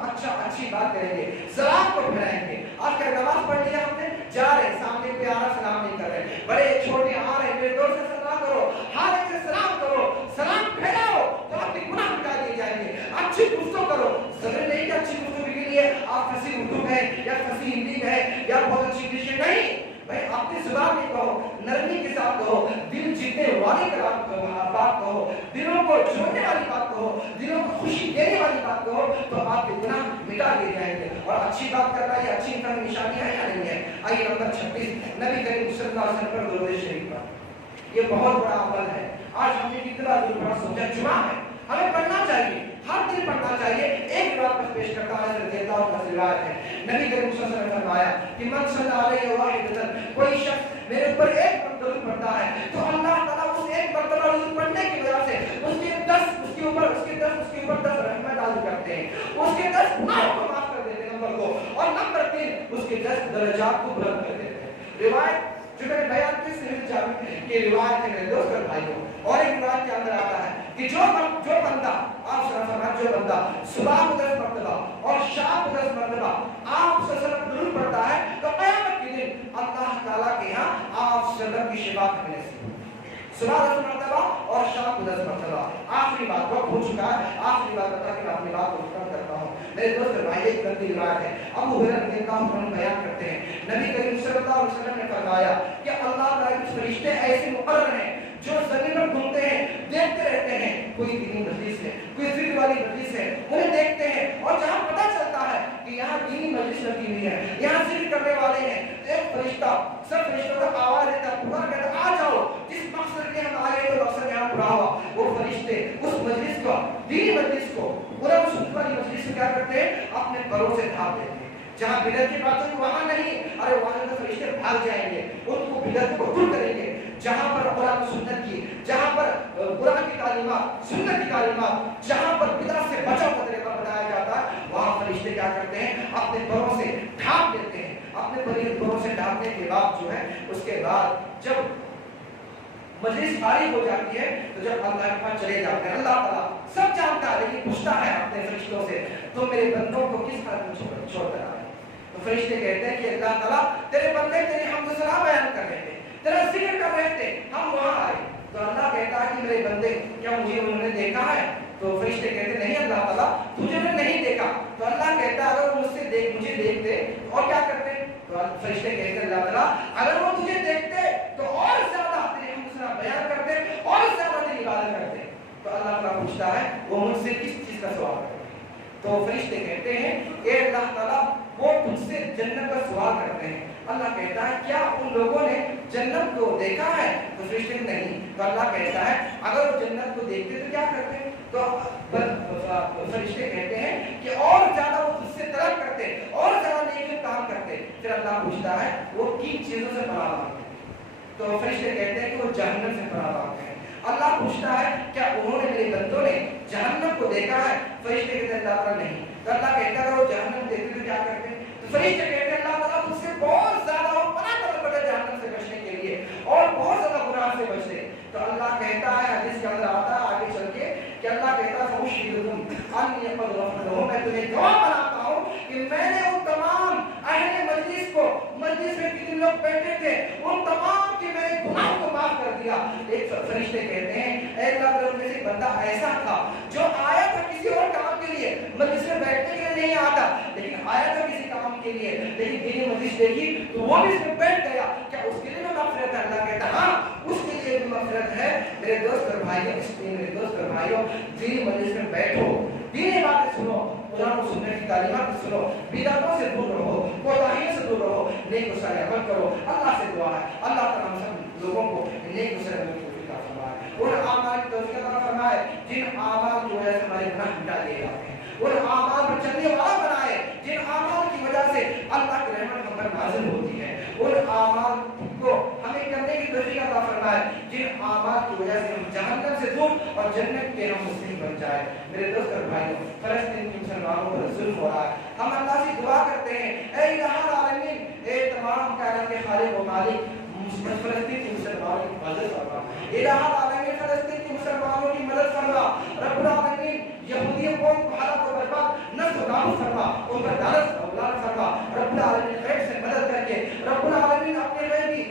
अच्छी बात करेंगे, सलाम को फैलाएंगे। आज का नमाज पढ़ लिया हमने, जा रहे सामने कोई आ रहा सलाम नहीं कर रहे, बड़े छोटे आ रहे, मेरे दोस्त से सलाम करो, हर एक से सलाम करो, सलाम फैलाओ तो आपके गुनाह मिटा दिए जाएंगे। अच्छी गुफ्तगू करो, जरूरी नहीं कि अच्छी गुफ्तगू के लिए आप फसी उर्दू में या फसी हिंदी में या बहुत अच्छी इंग्लिश में, नहीं भाई, अपनी जुबान में कहो, नरमी के साथ कहो, दिल जीतने वाली बात कहो, दिलों को जोड़ने वाली बात कहो, दिलों को खुशी देने वाली बात कहो, तो आपके गुनाह मिटा दिए जाएंगे। और अच्छी बात करना ये अच्छी इंसान की निशानी है या नहीं है? आइए नंबर 26, नबी करीम सल्लल्लाहु अलैहि वसल्लम पर दुरूद शरीफ पर। ये बहुत बड़ा अमल है। आज हमने कितना दूर पढ़ा, सोचा जुमा है, हमें पढ़ना चाहिए, हर दिन पढ़ना चाहिए। एक बात पर पेश करता है, रज़ियल्लाहु अन्हु रिवायत है, नबी करीम सल्लल्लाहु अलैहि वसल्लम ने फरमाया कि मन सल्ला अलैहि वाहिदतन, कोई शख्स मेरे ऊपर एक दरूद पढ़ता है तो अल्लाह ताला उस एक मरतबा दरूद पढ़ने की वजह से उसके ऊपर 10 रहमत नाज़िल करते हैं, उसके 10 गुनाहों को माफ कर देते हैं, नंबर 2, और नंबर 3 उसके 10 दर्जात को बुलंद कर देते हैं। रिवायत जो मैंने बयान की सही जामी की रिवायत है मेरे दोस्त और भाइयों। और एक रिवायत के अंदर आता है कि जो बंदा आप फरमाया, जो बंदा सुबह को 10 मरतबा और शाम को 10 मरतबा आप सल्लल्लाहु अलैहि वसल्लम दुरूद पढ़ता है तो क़यामत के दिन अल्लाह ताला के यहाँ आप सल्लल्लाहु अलैहि वसल्लम की शिफाअत मिलेगी। सुबह 10 मरतबा और शाम को 10 मरतबा। आखिरी बात वक्त हो चुका है, आखिरी बात बता के मैं अपनी बात को खत्म करता हूँ। मेरे दोस्त भाई, एक गंदी रिवायत है, अबू हुरैरा रज़ियल्लाहु अन्हु बयान करते हैं, नबी करीम सल्लल्लाहु अलैहि वसल्लम ने फरमाया कि अल्लाह ताला के फरिश्ते ऐसे मुकर्रर हैं जो जमीन पर घूमते हैं, देखते रहते हैं, कोई दीनी मजलिस है, कोई जिक्र वाली मजलिस है, उन्हें देखते हैं, और जहाँ पता चलता है कि यहाँ दीनी मजलिस लगी हुई है, यहाँ जिक्र करने वाले हैं, एक फरिश्ता सब फरिश्तों का आवाज देता है, पुकार कहता, आ जाओ, जिस मकसद के हम आए तो मकसद यहाँ पूरा हुआ। वो फरिश्ते उस मजलिस को, दीनी मजलिस को, पूरा उस वाली मजलिस को क्या करते हैं? अपने परों से ढाप देते हैं। जहाँ बिदअत की बात होगी वहाँ नहीं, अरे वहाँ तो फरिश्ते भाग जाएंगे, उनको बिदअत को दूर करेंगे। जहाँ पर कुरान सुन्नत की, जहाँ पर कुरान की तालीमात, सुन्नत की तालीमात, जहाँ पर बिदअत से बचाव का तरीका बताया जाता है, वहाँ फरिश्ते क्या करते हैं? अपने परों से ढाप देते हैं। अपने परों से ढापने के बाद जो है, उसके बाद जब मजलिस फारिग हो जाती है तो जब अल्लाह के पास चले जाते हैं, अल्लाह ताला सब जानता है, लेकिन पूछता है अपने फरिश्तों से, तो मेरे बंदों को किस हाल में छोड़ कर आए? तो फरिश्ते कहते हैं कि अल्लाह ताला तेरे बंदे तेरे हमद सना बयान कर रहे थे, तेरा जिक्र कर रहे थे, हम वहां आए। तो अल्लाह कहता है कि मेरे बंदे क्या मुझे उन्होंने देखा है? तो फरिश्ते कहते नहीं अल्लाह ताला तुझे नहीं देखा। तो अल्लाह कहता अगर वो मुझे देखते और क्या करते? तो फरिश्ते कहते अल्लाह ताला अगर वो तुझे देखते तो और ज्यादा तेरे हमद सना बयान करते और ज्यादा तेरी इबादत करते। तो अल्लाह ताला पूछता है वो मुझसे किस चीज का सवाल करते? तो फरिश्ते कहते हैं कि अल्लाह ताला वो तुझसे जन्नत का सवाल करते हैं। अल्लाह कहता है क्या उन लोगों ने जन्नत को देखा है? तो फरिश्ते नहीं। तो अल्लाह कहता है अगर वो जन्नत को देखते तो क्या करते? तो फरिश्ते कहते हैं कि और ज्यादा वो तुझसे तलब करते और ज्यादा नेक काम करते। फिर अल्लाह पूछता है वो किन चीजों से पनाह मांगते? तो फरिश्ते कहते हैं कि वो जहन्नम से पनाह मांगते हैं। अल्लाह पूछता है क्या उन्होंने मेरे बंदों ने जहन्नम को देखा है? फरिश्ते कहते हैं अल्लाह ताला नहीं। तो अल्लाह कहता है अगर वो जहन्नम देखते तो क्या करते? तो फरिश्ते कहते हैं अल्लाह ताला तुझसे बहुत ज्यादा वो पनाह तलब करते जहन्नम से बचने के लिए और बहुत ज्यादा गुनाह से बचते। तो अल्लाह कहता है हदीस के अंदर आता है आगे चल के कि अल्लाह कहता है मैं तुम्हें गवाह बनाता हूँ कि मैंने उन तमाम अहले मजलिस को, मजलिस में कितने लोग बैठे थे, उन तमाम के मेरे गुनाह को माफ कर दिया। एक फरिश्ते कहते हैं ऐ अल्लाह ताला में से बंदा ऐसा था जो आया था किसी और काम के लिए, मजलिस में बैठने के लिए नहीं आता, लेकिन आया था किसी काम के लिए, लेकिन दीनी मजलिस देखी तो वो भी इसमें बैठ गया, क्या उसके लिए भी मग़फ़िरत है? अल्लाह कहता हाँ उसके लिए भी मग़फ़िरत है। मेरे दोस्त और भाइयों, इसलिए मेरे दोस्त और भाइयों दीनी मजलिस में बैठो, दीनी बातें सुनो, قرآن و سنت کی تعلیمات کو سنو، بدعتوں سے دور رہو، کوتاہیوں سے دور رہو، نیک و صالح عمل کرو۔ اللہ سے دعا ہے اللہ تعالیٰ ہم سب لوگوں کو نیک و صالح عمل کی توفیق عطا فرمائے، ان اعمال کی توفیق عطا فرمائے جن اعمال کی وجہ سے ہمارے گناہ مٹا دیے جاتے ہیں، ان اعمال پر چلنے والا بنائے جن اعمال کی وجہ سے اللہ کی رحمت ہم پر نازل ہوتی ہے، ان اعمال کو ہمیں کرنے کی توفیق عطا فرمائے جن اعمال کی وجہ سے ہم جہنم سے دور اور جنت کے ہم مسلم بن جائے۔ میرے دوست اور بھائیوں، فلسطین کے مسلمانوں پر ظلم ہو رہا ہے، ہم اللہ سے دعا کرتے ہیں اے الہ العالمین، اے تمام کائنات کے خالق و مالک، فلسطین کے مسلمانوں کی مدد فرما، الہ العالمین فلسطین کے مسلمانوں کی مدد فرما، رب العالمین یہودی قوم کو ہلاک و برباد نصب و نابود فرما، ان پر لعنت و لعنت فرما، رب العالمین غیب سے مدد کر کے رب العالمین اپنے غیبی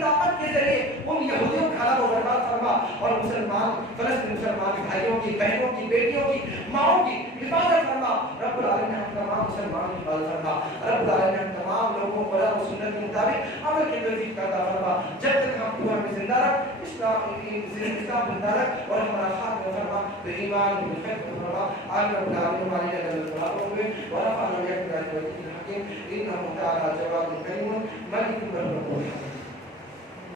طاقت کے ذریعے ان یہودیوں کو ہلاک و برباد فرما، اور مسلمان فلسطین مسلمان بھائیوں کی، بہنوں کی، بیٹیوں کی، ماؤں کی حفاظت فرما، رب العالمین ہم تمام مسلمانوں کی حفاظت فرما، رب العالمین ہم تمام لوگوں کو قرآن و سنت کے مطابق عمل کی توفیق عطا فرما، جب تک ہم دنیا میں زندہ رکھ، اسلام زندہ رکھ اور ہمارا ساتھ فرما، تو ایمان بالخیر فرما، آمین رب العالمین علیہ وسلم ورفعنا بك الحكيم انه تعالى جواد كريم ملك الرحمن